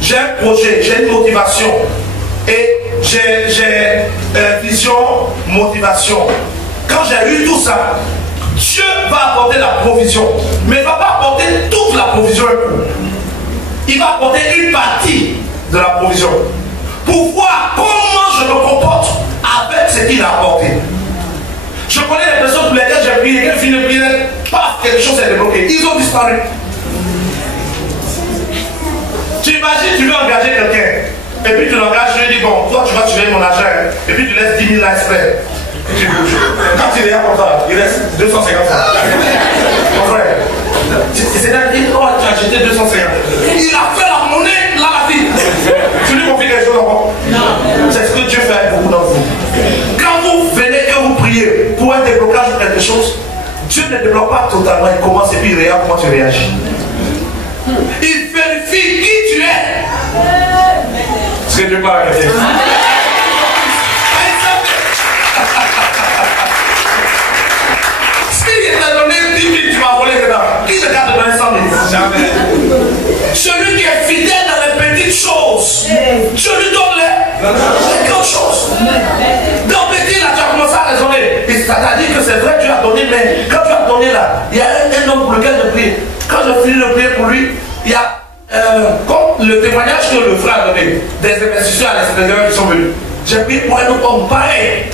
j'ai un projet, j'ai une motivation. Et j'ai vision, motivation. Quand j'ai eu tout ça, Dieu va apporter la provision. Mais il ne va pas apporter toute la provision. Il va apporter une partie de la provision. Pour voir comment je me comporte avec ce qu'il a apporté. Je connais les personnes pour lesquelles j'ai prié, qu'elles finissent de prier, paf, quelque chose est débloqué. Ils ont disparu. Tu imagines, tu veux engager quelqu'un. Et puis tu l'engages, je lui dis, bon, toi tu vas tuer mon argent. Et puis tu laisses 10 000 là exprès. Et tu bouges. Quand il est là comme ça, il reste 250 francs. Mon frère. C'est là qu'il dit, oh, tu as acheté 250. Il a fait la monnaie, là, la vie. Tu lui confies quelque chose encore? Non. C'est ce que Dieu fait avec beaucoup d'entre vous. Quand vous venez et vous priez pour un déblocage ou quelque chose, Dieu ne débloque pas totalement. Il commence et puis il regarde comment tu réagis. Il vérifie qui tu es. Est-ce que Dieu parle à quelqu'un? S'il t'a donné 10 000, tu m'as volé dedans. Qui te garde de donner 100 000? Jamais. Celui qui est fidèle dans les petites choses, Dieu lui donne les grandes choses. Dans petit, là, tu as commencé à raisonner. Et ça t'a dit que c'est vrai que tu as donné, mais quand tu as donné là, il y a un homme pour lequel je prie. Quand je finis de prier pour lui, il y a comme le témoignage que le frère a donné des investisseurs à l'extérieur qui sont venus. J'ai prié pour un autre homme pareil.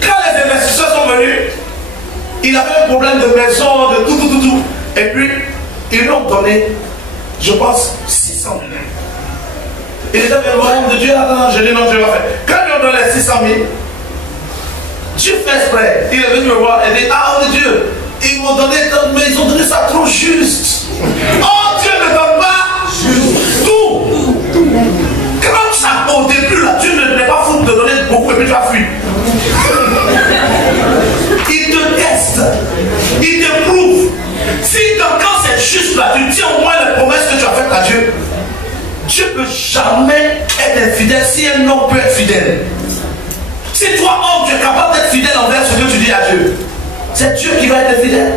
Quand les investisseurs sont venus, il avait un problème de maison, de tout. Et puis, ils lui ont donné, je pense, 600 000. Il était venu voir de Dieu, attends, je dis non, Dieu va faire. Quand ils lui ont donné 600 000, Dieu fait exprès. Il est venu me voir et dit, ah, oh Dieu, ils m'ont donné, mais ils ont donné ça trop juste. Oh, Dieu ne donne pas tout. Quand ça, au début, là, Dieu ne n'est pas fou de donner beaucoup et puis tu as fui. Il te teste. Il t'éprouve. Si quand c'est juste là, tu tiens au moins les promesses que tu as faites à Dieu. Dieu ne peut jamais être infidèle si un homme peut être fidèle. Si toi, homme, tu es capable d'être fidèle envers ce que tu dis à Dieu, c'est Dieu qui va être fidèle.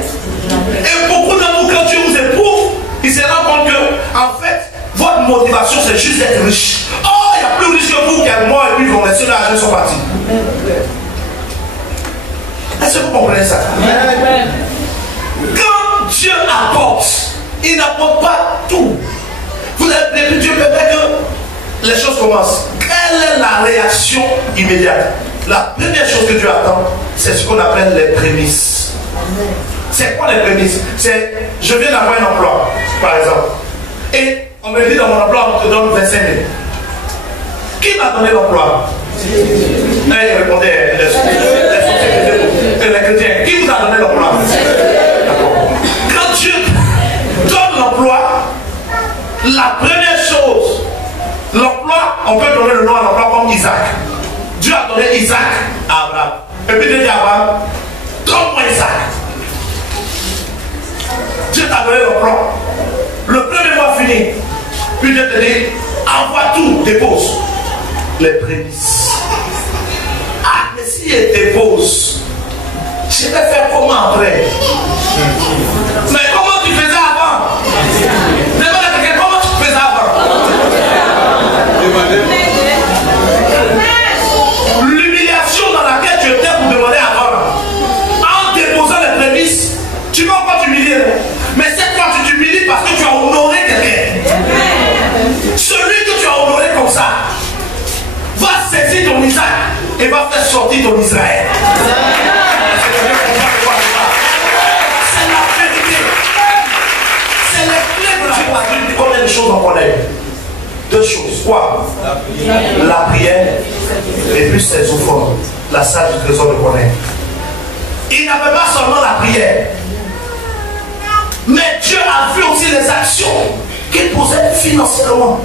Et beaucoup d'entre vous, quand Dieu vous éprouve, il se rend compte que, en fait, votre motivation, c'est juste d'être riche. Oh, il y a plus riche que vous qui est mort et puis vos messieurs d'argent sont partis. Est-ce que vous comprenez ça? Quand Dieu apporte, il n'apporte pas tout. Vous avez Dieu permet que les choses commencent. Quelle est la réaction immédiate? La première chose que Dieu attend, c'est ce qu'on appelle les prémices. C'est quoi les prémices? C'est, je viens d'avoir un emploi, par exemple. Et on me dit dans mon emploi, on te donne 25 000. Qui m'a donné l'emploi? Il répondait, les chrétiens. Qui vous a donné l'emploi? Quand Dieu donne l'emploi, la première chose, l'emploi, on peut donner le nom à l'emploi comme Isaac. Dieu a donné Isaac à Abraham. Et puis Dieu dit à Abraham, donne-moi Isaac. Dieu t'a donné l'emploi. Le premier mois fini. Puis Dieu te dit, envoie tout, dépose. Les prémices. Ah, mais si il dépose, je vais faire comment après? Mais comment tu faisais avant? Demande à quelqu'un, comment tu faisais avant? L'humilité ça. Va saisir ton Isaac et va faire sortir ton Israël. C'est la vérité. C'est les clés de la patrie. Combien de choses on connaît? Deux choses. Quoi? La prière et puis ses offrandes. La salle du trésor de connaît. Il n'avait pas seulement la prière. Mais Dieu a vu aussi les actions qu'il posait financièrement.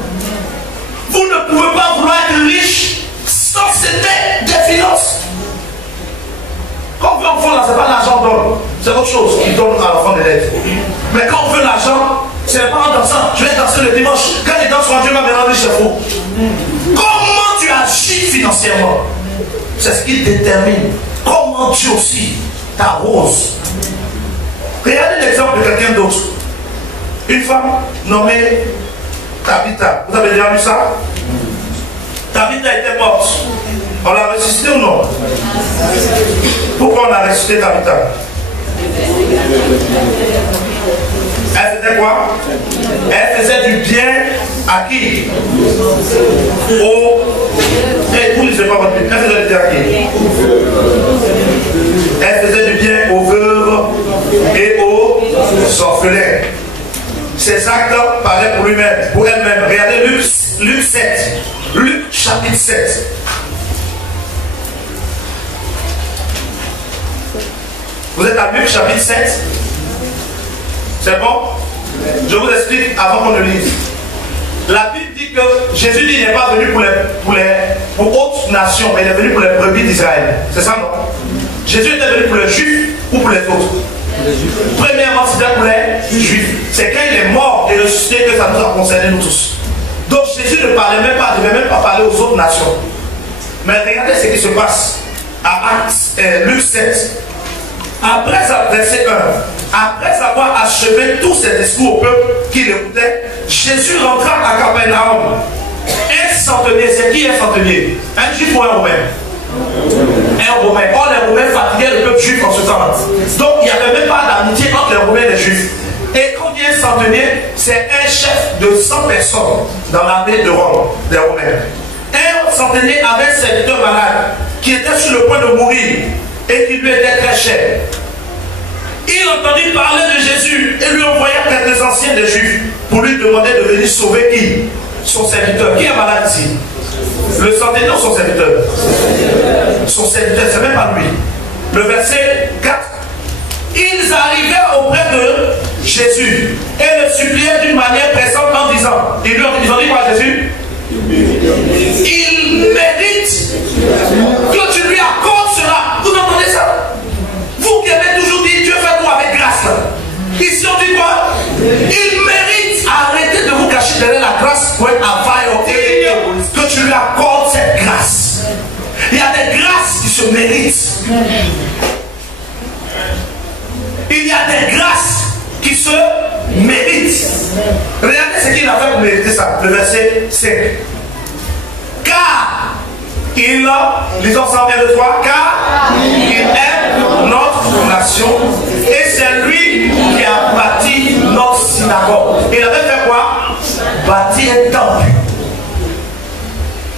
Vous ne pouvez pas vouloir être riche sans s'aider des finances. Quand on veut enfant, là, ce n'est pas l'argent donne. C'est autre chose qui donne à l'enfant des lettres. Mais quand on veut l'argent, ce n'est pas en dansant. Je vais danser le dimanche. Quand les danses Dieu va me rendre chez vous. Comment tu agis financièrement? C'est ce qui détermine comment Dieu aussi t'arrose. Regardez l'exemple de quelqu'un d'autre. Une femme nommée Tabitha. Vous avez déjà vu ça? Tabitha était morte. On l'a ressuscité ou non? Pourquoi on a ressuscité Tabitha? Elle faisait quoi? Elle faisait du bien à qui? Vous ne lisez pas votre Bible. Elle faisait du bien à qui? Elle faisait du bien aux veuves et aux orphelins. Ses actes parlaient pour lui-même, pour elle-même. Regardez Luc 7. Luc chapitre 7. Vous êtes à Luc chapitre 7. C'est bon? Je vous explique avant qu'on ne lise. La Bible dit que Jésus dit qu'il n'est pas venu pour autres nations, mais il est venu pour les brebis d'Israël. C'est ça, non? Jésus était venu pour les Juifs ou pour les autres? Premièrement, c'était pour les Juifs. C'est quand il est mort et ressuscité que ça nous a concerné nous tous. Donc Jésus ne parlait même pas, ne devait même pas parler aux autres nations. Mais regardez ce qui se passe à Luc 7. Verset 1. Après avoir achevé tous ses discours au peuple qui l'écoutait, Jésus rentra à Capernaum. Un centenier, c'est qui un centenier? Un juif ou un romain? Un romain. Or les romains fatiguaient le peuple juif en ce temps. Donc il n'y avait même pas d'amitié entre les romains et les juifs. Et quand il y a un centenier, c'est un chef de 100 personnes dans l'armée de Rome, des romains. Un centenier avait un serviteur malade qui était sur le point de mourir et qui lui était très cher. Il entendit parler de Jésus et lui envoya quelques anciens des Juifs pour lui demander de venir sauver qui? Son serviteur. Qui est malade ici? Le centenier ou son serviteur? Son serviteur, c'est même pas lui. Le verset 4. Ils arrivèrent auprès de Jésus et le suppliaient d'une manière pressante en disant, ils ont dit quoi à Jésus? Il mérite que tu lui accordes cela. Vous entendez ça? Vous qui avez toujours dit Dieu fait tout avec grâce. Ici on dit quoi? Il mérite. Arrêtez de vous cacher derrière la grâce pour être que tu lui accordes cette grâce. Il y a des grâces qui se méritent. Il y a des grâces qui se méritent. Regardez ce qu'il a fait pour mériter ça. Le verset 5. Car il, lisons ensemble 1, 2, 3, car il aime notre nation et c'est lui qui a bâti notre synagogue. Il avait fait quoi? Bâti un temple.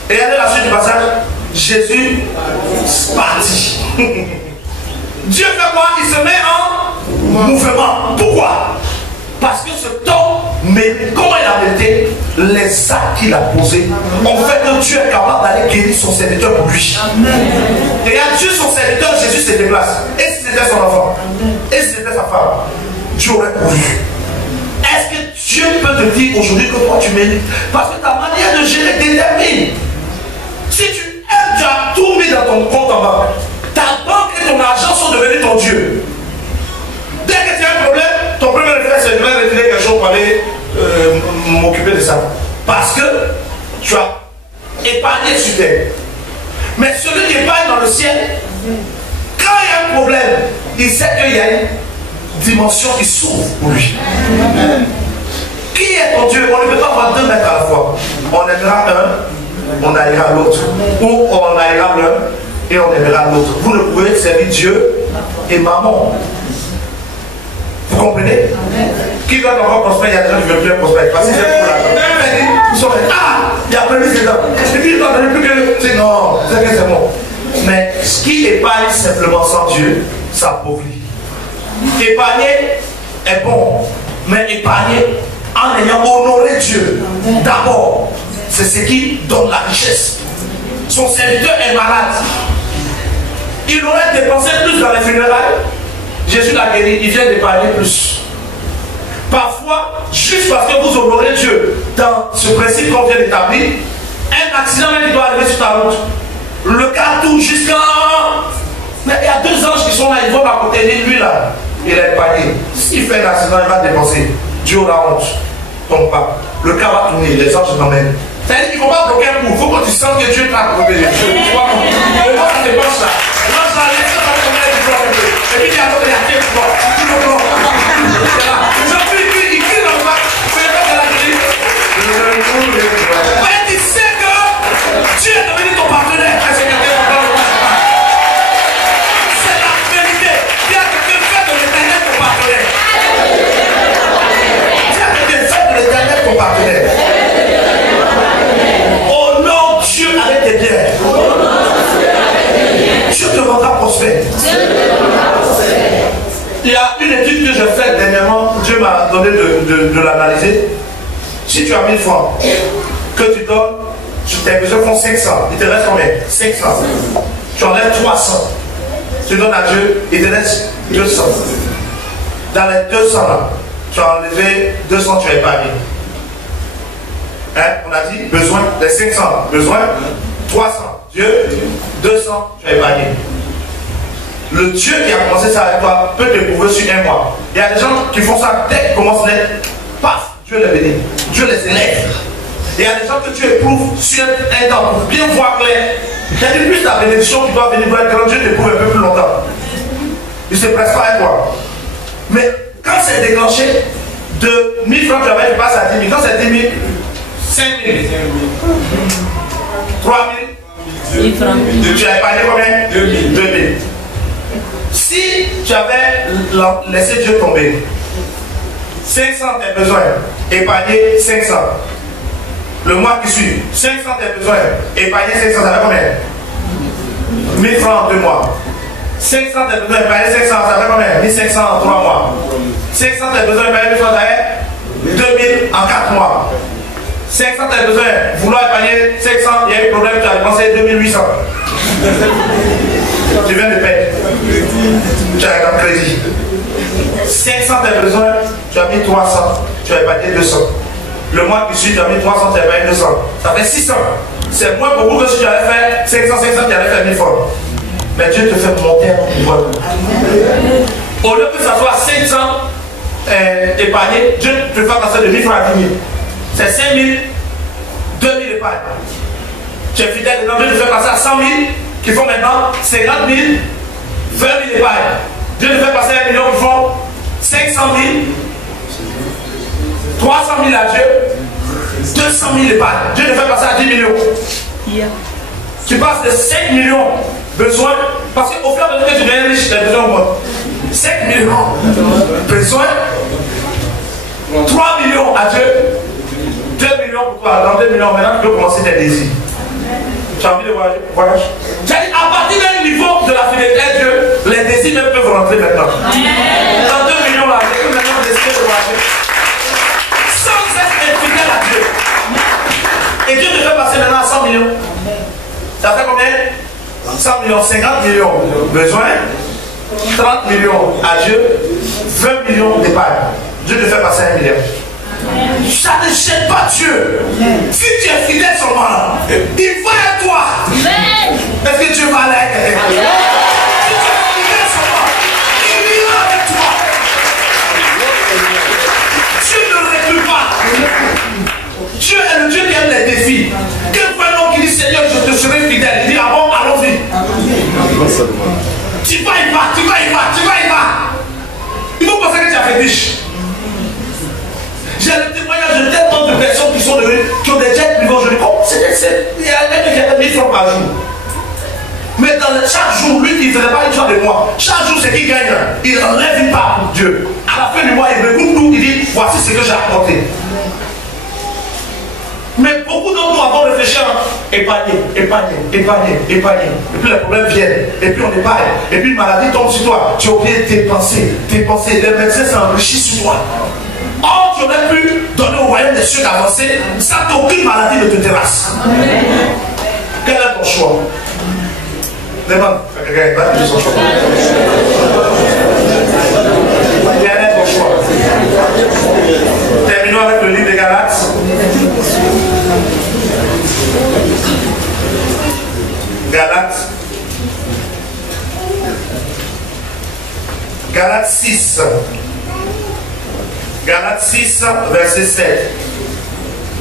Et regardez la suite du passage. Jésus partit. Dieu fait quoi? Il se met en mouvement. Pourquoi? Parce que ce temps, mais comment il a mérité? Les actes qu'il a posés ont fait que Dieu est capable d'aller guérir son serviteur pour lui. Et à Dieu, son serviteur, Jésus se déplace. Et si c'était son enfant? Et si c'était sa femme? Dieu aurait pourvu. Est-ce que Dieu peut te dire aujourd'hui que toi tu mérites? Parce que ta manière de gérer détermine. Si tu aimes, tu as tout mis dans ton compte en banque. Ta banque et ton argent sont devenus ton Dieu. Dès que tu as un problème, ton premier réflexe c'est de me retirer quelque chose pour aller m'occuper de ça. Parce que tu as épargné sur terre. Mais celui qui épargne dans le ciel, quand il y a un problème, il sait qu'il y a une dimension qui s'ouvre pour lui. Qui est ton Dieu? On ne peut pas avoir deux maîtres à la fois. On aimera un, on haïra l'autre. Ou on haïra l'un et on aimera l'autre. Vous ne pouvez servir Dieu et maman. Vous comprenez? Qui va encore prospérer? Il y a des gens qui ne veulent plus prospérer. Parce que c'est pour la. Ah, il y a prévu dedans. qui épargne simplement sans Dieu s'appauvrit. Épargner est bon, mais épargner en ayant honoré Dieu d'abord, c'est ce qui donne la richesse. Son serviteur est malade. Il aurait dépensé plus dans les funérailles. Jésus l'a guéri, il vient d'épargner plus. Parfois, juste parce que vous honorez Dieu dans ce principe qu'on vient d'établir, un accident même qui doit arriver sur ta route. Le cas tout jusqu'à... Mais il y a 2 anges qui sont là, ils vont à côté de lui là. Il a épargné. S'il fait un accident, il va dépenser. Dieu aura honte. Donc pas. Le cas va tourner, les anges t'emmènent. C'est-à-dire qu'il ne faut pas bloquer un coup. Il faut que tu sens que Dieu t'a protégé. Tu vois comment? Et moi, ça dépense là. Moi, ça laisse ça comme elle dit. Et puis, il y a d'autres, il y a quelques fois. Tout le monde. Il crie dans le bac. C'est pas de la grille. Mais tu sais que Dieu est devenu ton partenaire. C'est la vérité. Il y a quelqu'un fait de l'éternel ton partenaire. Il y a quelqu'un fait de l'éternel ton partenaire. Honore Dieu avec tes biens. Dieu te rendra prospère. Il y a une étude que j'ai faite dernièrement, Dieu m'a donné de l'analyser. Si tu as 1000 francs, que tu donnes, tes besoins font 500, il te reste combien? 500. Tu enlèves 300. Tu donnes à Dieu, il te reste 200. Dans les 200 là, tu as enlevé 200, tu as épargné. Hein? On a dit besoin, les 500, besoin, 300. Dieu, 200, tu as épargné. Le Dieu qui a commencé ça avec toi peut te prouver sur un mois. Il y a des gens qui font ça dès qu'ils commencent l'être, paf, Dieu les bénit, Dieu les élève. Il y a des gens que tu éprouves sur un temps pour bien voir clair. C'est plus ta bénédiction qui doit venir doit être grande, Dieu t'éprouve un peu plus longtemps. Il ne se presse pas avec toi. Mais quand c'est déclenché, de 1000 francs, tu passes à 10 000. Quand c'est 10 000, 5 000, 3 000, 1000 francs. Tu as épargné combien? 2 000. Si tu avais laissé Dieu tomber, 500 tes besoins, épargner 500. Le mois qui suit, 500 tes besoins, épargner 500, ça fait combien? 1000 francs en 2 mois. 500 tes besoins, épargner 500, ça fait combien? 1500 en 3 mois. 500 tes besoins, épargner 1000 francs, ça fait 2000 en 4 mois. 500 tes besoins, vouloir épargner 500, il y a eu un problème, tu as dépensé 2800. Tu viens de perdre. Tu as un crédit. 500 tes besoins, tu as mis 300, tu as épargné 200. Le mois qui suit, tu as mis 300, tu as épargné 200. Ça fait 600. C'est moins beaucoup que si tu avais fait 500, tu avais fait 1000 francs. Mais Dieu te fait monter un pouvoir. Au lieu que ça soit 500 épargnés, Dieu te fait passer de 1000 francs à 10 000. C'est 5 000, 2 000 épargnes. Tu es fidèle dedans, Dieu te fait passer à 100 000, qui font maintenant 50 000, 20 000 épargnes. Dieu te fait passer à 1 million qui font 500 000, 300 000 à Dieu, 200 000 épargnes. Dieu te fait passer à 10 millions. Tu passes de 5 millions besoins, parce qu'au fur et à mesure que tu deviens riche, les besoins augmentent. 5 millions besoins, 3 millions à Dieu, 2 millions pour toi. Dans 2 millions, maintenant tu peux commencer tes désirs. Tu as envie de voyager? C'est-à-dire, à partir d'un niveau de la fidélité à Dieu, les désirs même peuvent rentrer maintenant. Dans 2 millions là, je peux maintenant décider de voyager. Sans être fidèle à Dieu. Et Dieu te fait passer maintenant à 100 millions. Ça fait combien? 100 millions, 50 millions besoin, 30 millions à Dieu, 20 millions d'épargne. Dieu te fait passer 1 million. Ça ne gêne pas Dieu. Si tu es fidèle seulement là, il va à toi. Est-ce que Dieu va aller avec quelqu'un? Si tu es fidèle seulement, il ira avec toi. Dieu ne recule pas. Dieu est le Dieu qui aime les défis. Quel prénom qui dit Seigneur, je te serai fidèle. Il dit ah bon, allons-y. Tu vas y vas, tu vas y vas, tu vas y vas. Il faut penser que tu as fait riche. J'ai le témoignage de tellement de personnes qui ont des jets privés aujourd'hui. Il y a un qui a 1000 francs par jour. Mais chaque jour, lui, il ne faisait pas une fois de mois. Chaque jour, c'est qu'il gagne. Il enlève une part pour Dieu. À la fin du mois, il regroupe tout. Il dit voici ce que j'ai apporté. Mais beaucoup d'entre nous avons réfléchi à épargner. Et puis les problèmes viennent. Et puis on épargne. Et puis une maladie tombe sur toi. Tu as oublié tes pensées. Les médecins s'enrichissent sur toi. Or, tu aurais pu donner au royaume des cieux d'avancer sans qu'aucune maladie ne te terrasse. Quel est ton choix? Demande à quelqu'un qui va dire son choix. Quel est ton choix? Terminons avec le livre de Galates. Galates 6. Galates 6, verset 7.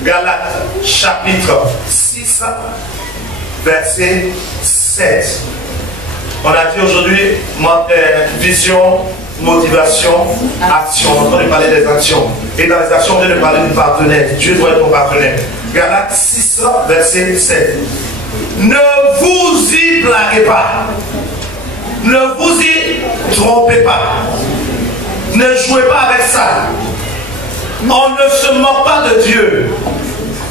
Galates chapitre 6, verset 7. On a dit aujourd'hui vision, motivation, action. On entend parler des actions. Et dans les actions, on vient de parler du partenaire. Dieu doit être mon partenaire. Galates 6, verset 7. Ne vous y blaguez pas. Ne vous y trompez pas. Ne jouez pas avec ça. On ne se moque pas de Dieu.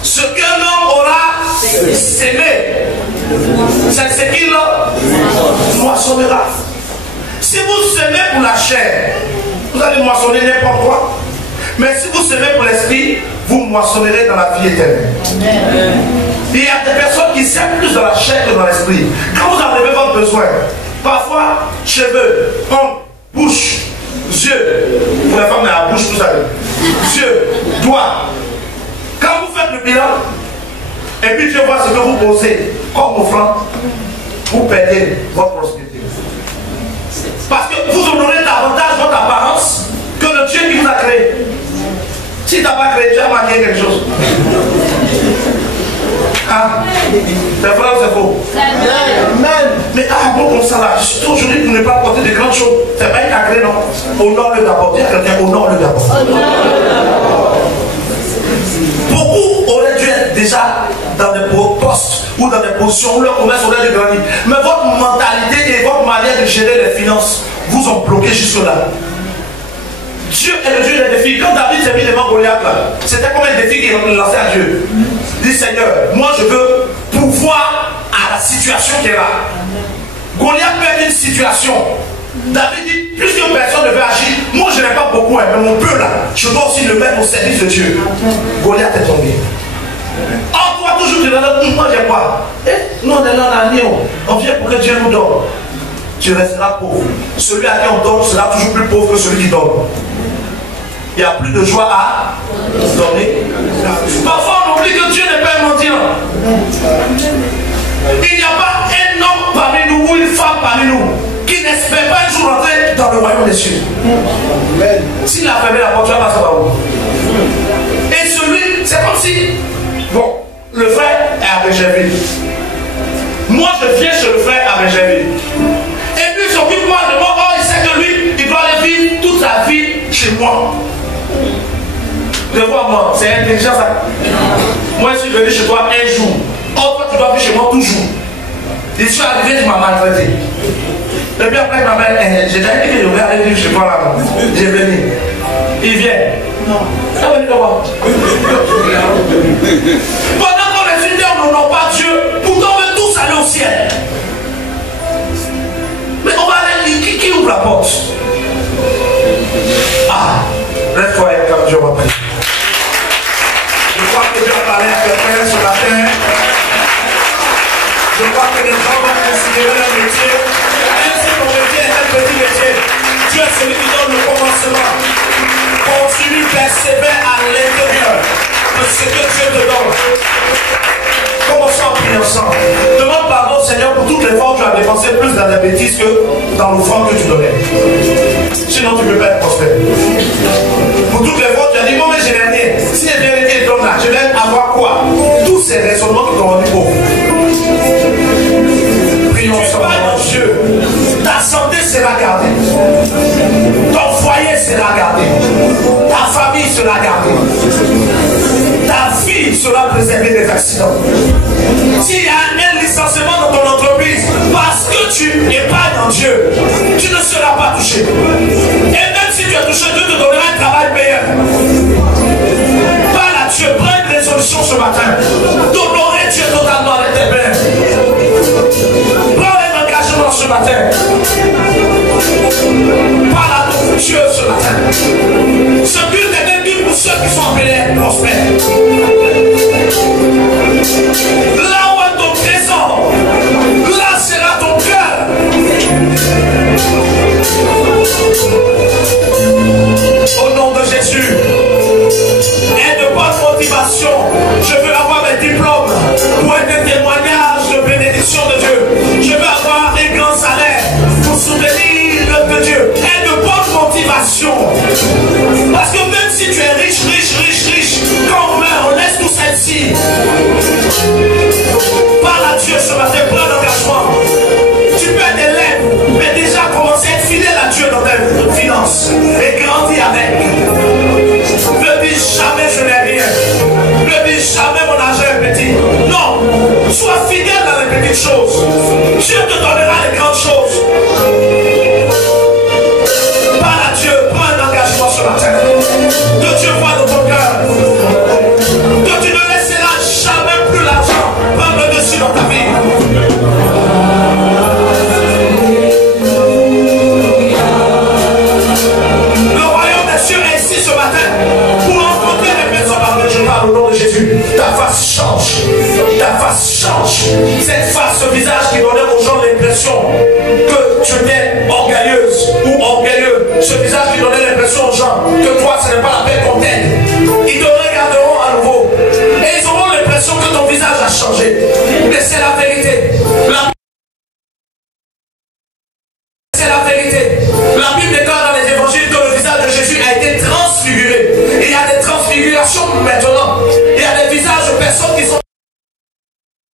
Ce qu'un homme aura sémé, c'est ce qu'il moissonnera. Si vous semez pour la chair, vous allez moissonner n'importe quoi. Mais si vous semez pour l'esprit, vous moissonnerez dans la vie éternelle. Il y a des personnes qui sèment plus dans la chair que dans l'esprit. Quand vous enlevez votre besoin, parfois cheveux, ongles, bouche, yeux, pour la femme dans la bouche, vous savez, yeux, doigts. Quand vous faites le bilan, et puis Dieu voit ce que vous posez comme offrande, vous perdez votre prospérité. Parce que vous honorez davantage votre apparence que le Dieu qui vous a créé. Si tu n'as pas créé, tu as manqué quelque chose. Ah, c'est vrai ou c'est faux? Amen. Mais bon comme ça là, aujourd'hui pour ne pas apporter de grandes choses. C'est pas une agré, non. Honore-le d'abord. Dis à quelqu'un, honore-le d'abord. Beaucoup auraient dû être déjà dans des postes ou dans des positions où leur commerce aurait dû grandir. Mais votre mentalité et votre manière de gérer les finances vous ont bloqué jusque-là. Dieu est le Dieu des défis. Quand David s'est mis devant Goliath, c'était comme un défi qu'il lançait à Dieu. Il dit Seigneur, moi je veux pouvoir à la situation qui est là. Goliath perd une situation. David dit, puisque personne ne veut agir, moi je n'ai pas beaucoup, mais mon peu là, je dois aussi le mettre au service de Dieu. Goliath est tombé. Oh, toi toujours tu dis, moi j'ai quoi? Nous on est là en année, on vient pour que Dieu nous donne. Tu resteras pauvre. Celui à qui on donne sera toujours plus pauvre que celui qui donne. Il n'y a plus de joie à donner. Parfois on oublie que Dieu n'est pas un mendiant. Il n'y a pas un homme parmi nous ou une femme parmi nous qui n'espère pas un jour rentrer dans le royaume des cieux. S'il a fermé la porte, tu vas passer par où? Et celui, c'est comme si, bon, le frère est à Bégerville. Moi je viens chez le frère à Bégerville. Et puis il s'occupe moi de moi. Oh, il sait que lui, il doit aller vivre toute sa vie chez moi. Devant moi, c'est intelligent ça. Moi je suis venu chez toi un jour. Oh, toi tu dois vivre chez moi toujours. Je suis arrivé, tu m'as maltraité. Et puis après, ma mère, j'ai déjà dit que je vais aller vivre chez toi là. J'ai venu. Il vient. Non. Ça va venir comment? Pendant qu'on est unis, on n'honore pas Dieu. Pourtant, on veut tous aller au ciel. Mais on va aller. Qui ouvre la porte? Ah, lève-toi et comme Dieu va prier. Je crois que Dieu a parlé à quelqu'un ce matin. Je crois que les gens vont considérer leur métier. Même si ton métier est un petit métier, Dieu est celui qui donne le commencement. Continue, persévère à l'intérieur de ce que Dieu te donne. Commençons à prier ensemble. Demande pardon, Seigneur, pour toutes les fois où tu as dépensé plus dans les bêtises que dans l'offrande que tu donnais. Sinon, tu ne peux pas être prospère. Pour toutes les fois où tu as dit, bon, mais je n'ai rien. Si les vérités donnent là, je vais avoir quoi? Tous ces raisonnements qui t'ont rendu pauvre. Prions ensemble. Dieu, ta santé sera gardée. Ton foyer sera gardé. Ta famille sera gardée. Ta vie sera préservée des accidents. S'il y a un licenciement dans ton entreprise, parce que tu épargnes en Dieu, tu ne seras pas touché. Et même si tu es touché, Dieu te donnera un travail meilleur. Parle à Dieu, prends une résolution. décision ce matin d'honorer Dieu totalement avec tes mains. Prends un engagement ce matin. Parle à ton Dieu ce matin. Ce culte est un culte pour ceux qui sont appelés à être prospères. Là où est ton trésor, là sera ton cœur. Au nom de Jésus, aie de bonnes motivations. Je veux avoir mes diplômes pour être un témoignage de bénédiction de Dieu. Je veux avoir un grand salaire pour soutenir l'œuvre de Dieu. Aie de bonnes motivations. Parce que même si tu es riche, quand on meurt, on laisse tout celle-ci. Parle à Dieu ce matin, prends l'engagement. Tu peux être élève, mais déjà commencer à être fidèle à Dieu dans tes finances et grandir avec. Ne dis jamais je n'ai rien. Ne dis jamais mon argent est petit. Non, sois fidèle dans les petites choses. Dieu te donnera les grandes choses. Parle à Dieu, prends un engagement ce matin. Que Dieu voit dans ton cœur. Que tu ne laisseras jamais plus l'argent prendre le dessus dans ta vie. Au nom de Jésus, ta face change. Ta face change. Cette face, ce visage qui donnait aux gens l'impression que tu étais orgueilleuse ou orgueilleux. Ce visage qui donnait l'impression aux gens que toi, ce n'est pas la paix qu'on t'aide. Ils te regarderont à nouveau. Et ils auront l'impression que ton visage a changé. Mais c'est la vérité. C'est la vérité. La Bible déclare dans les évangiles que le visage de Jésus a été transfiguré. Et il y a des transfigurations maintenant. Il y a des visages de personnes qui sont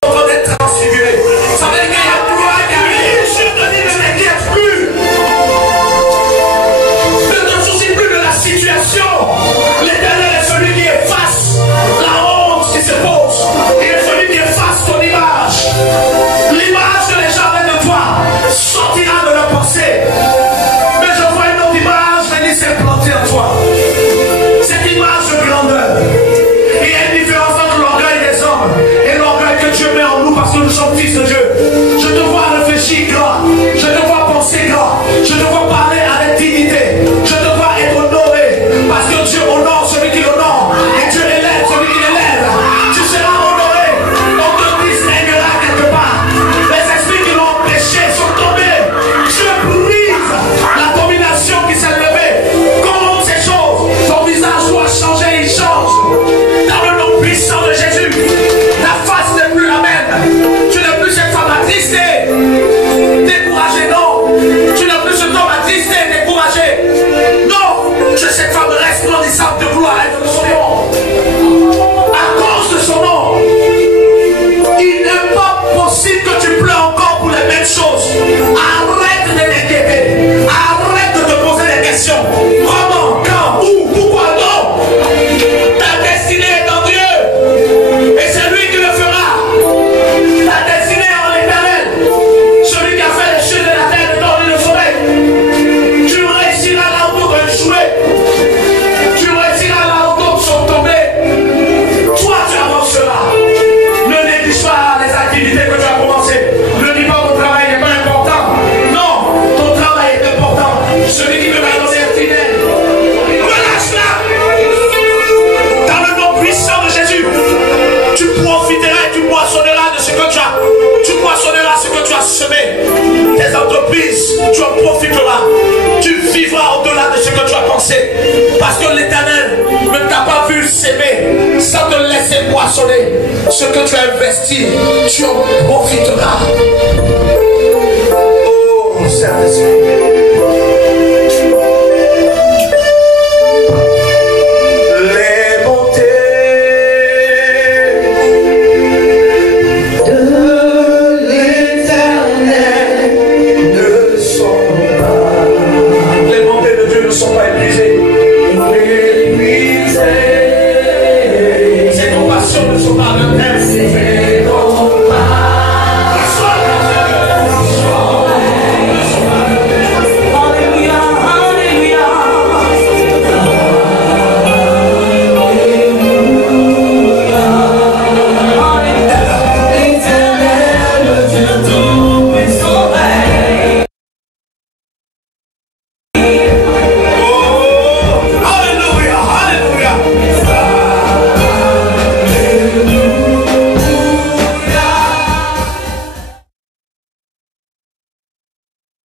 en train d'être transfigurés. Ça veut dire qu'il y a gloire qui arrive. Je te dis, ne t'inquiète plus. Ne te soucie plus de la situation. L'Éternel est celui qui efface la honte qui se pose. Il est celui qui efface ton image. L'image que les gens avaient de toi sortira de leur pensée. Mais je vois une autre image venir s'implanter en toi. Cette image de grandeur. Il y a une différence entre l'orgueil des hommes et l'orgueil que Dieu met en nous parce que nous sommes fils de Dieu. Je te vois réfléchir grand. Je te vois penser grand. Je te vois parler avec dignité. Je te vois être honoré parce que Dieu honore celui qui l'honore et Dieu élève celui qui l'élève. Tu seras honoré. On te distinguera quelque part. Les esprits qui l'ont empêché sont tombés. Dieu brise la domination qui s'est levée contre ces choses. Ton visage doit changer, il change. Dans le nom puissant de Jésus, ta face n'est plus la même. Tu n'es plus cette femme attristée, découragée, non. Tu n'es plus cet homme attristé, découragé. Non, tu es cette femme resplendissante de gloire et de son nom. À cause de son nom, il n'est pas possible que tu pleures encore pour les mêmes choses. Arrête de t'inquiéter. Arrête de te poser des questions. Comment, quand, où, pourquoi, non. Ta destinée est en Dieu. Et c'est lui qui le fera. Ta destinée est en l'Éternel. Celui qui a fait les cieux de la terre, le temps et le soleil. Tu réussiras là où d'autres ont échoué. Tu réussiras là où d'autres sont tombés. Toi, tu avanceras. Ne néglige pas les activités que tu as commencées. Ne dis pas mon travail n'est pas important. Non, ton travail est important. Celui qui veut m'annoncer est fidèle. Relâche-la. Dans le nom puissant de Jésus, tu profiteras et tu moissonneras de ce que tu as. Tu moissonneras ce que tu as semé. Tes entreprises, tu en profiteras. Tu vivras au-delà de ce que tu as pensé. Parce que l'Éternel ne t'a pas vu s'aimer sans te laisser moissonner. Ce que tu as investi, tu en profiteras. Oh, Saint-Esprit. Ses compassions ne sont pas de terre.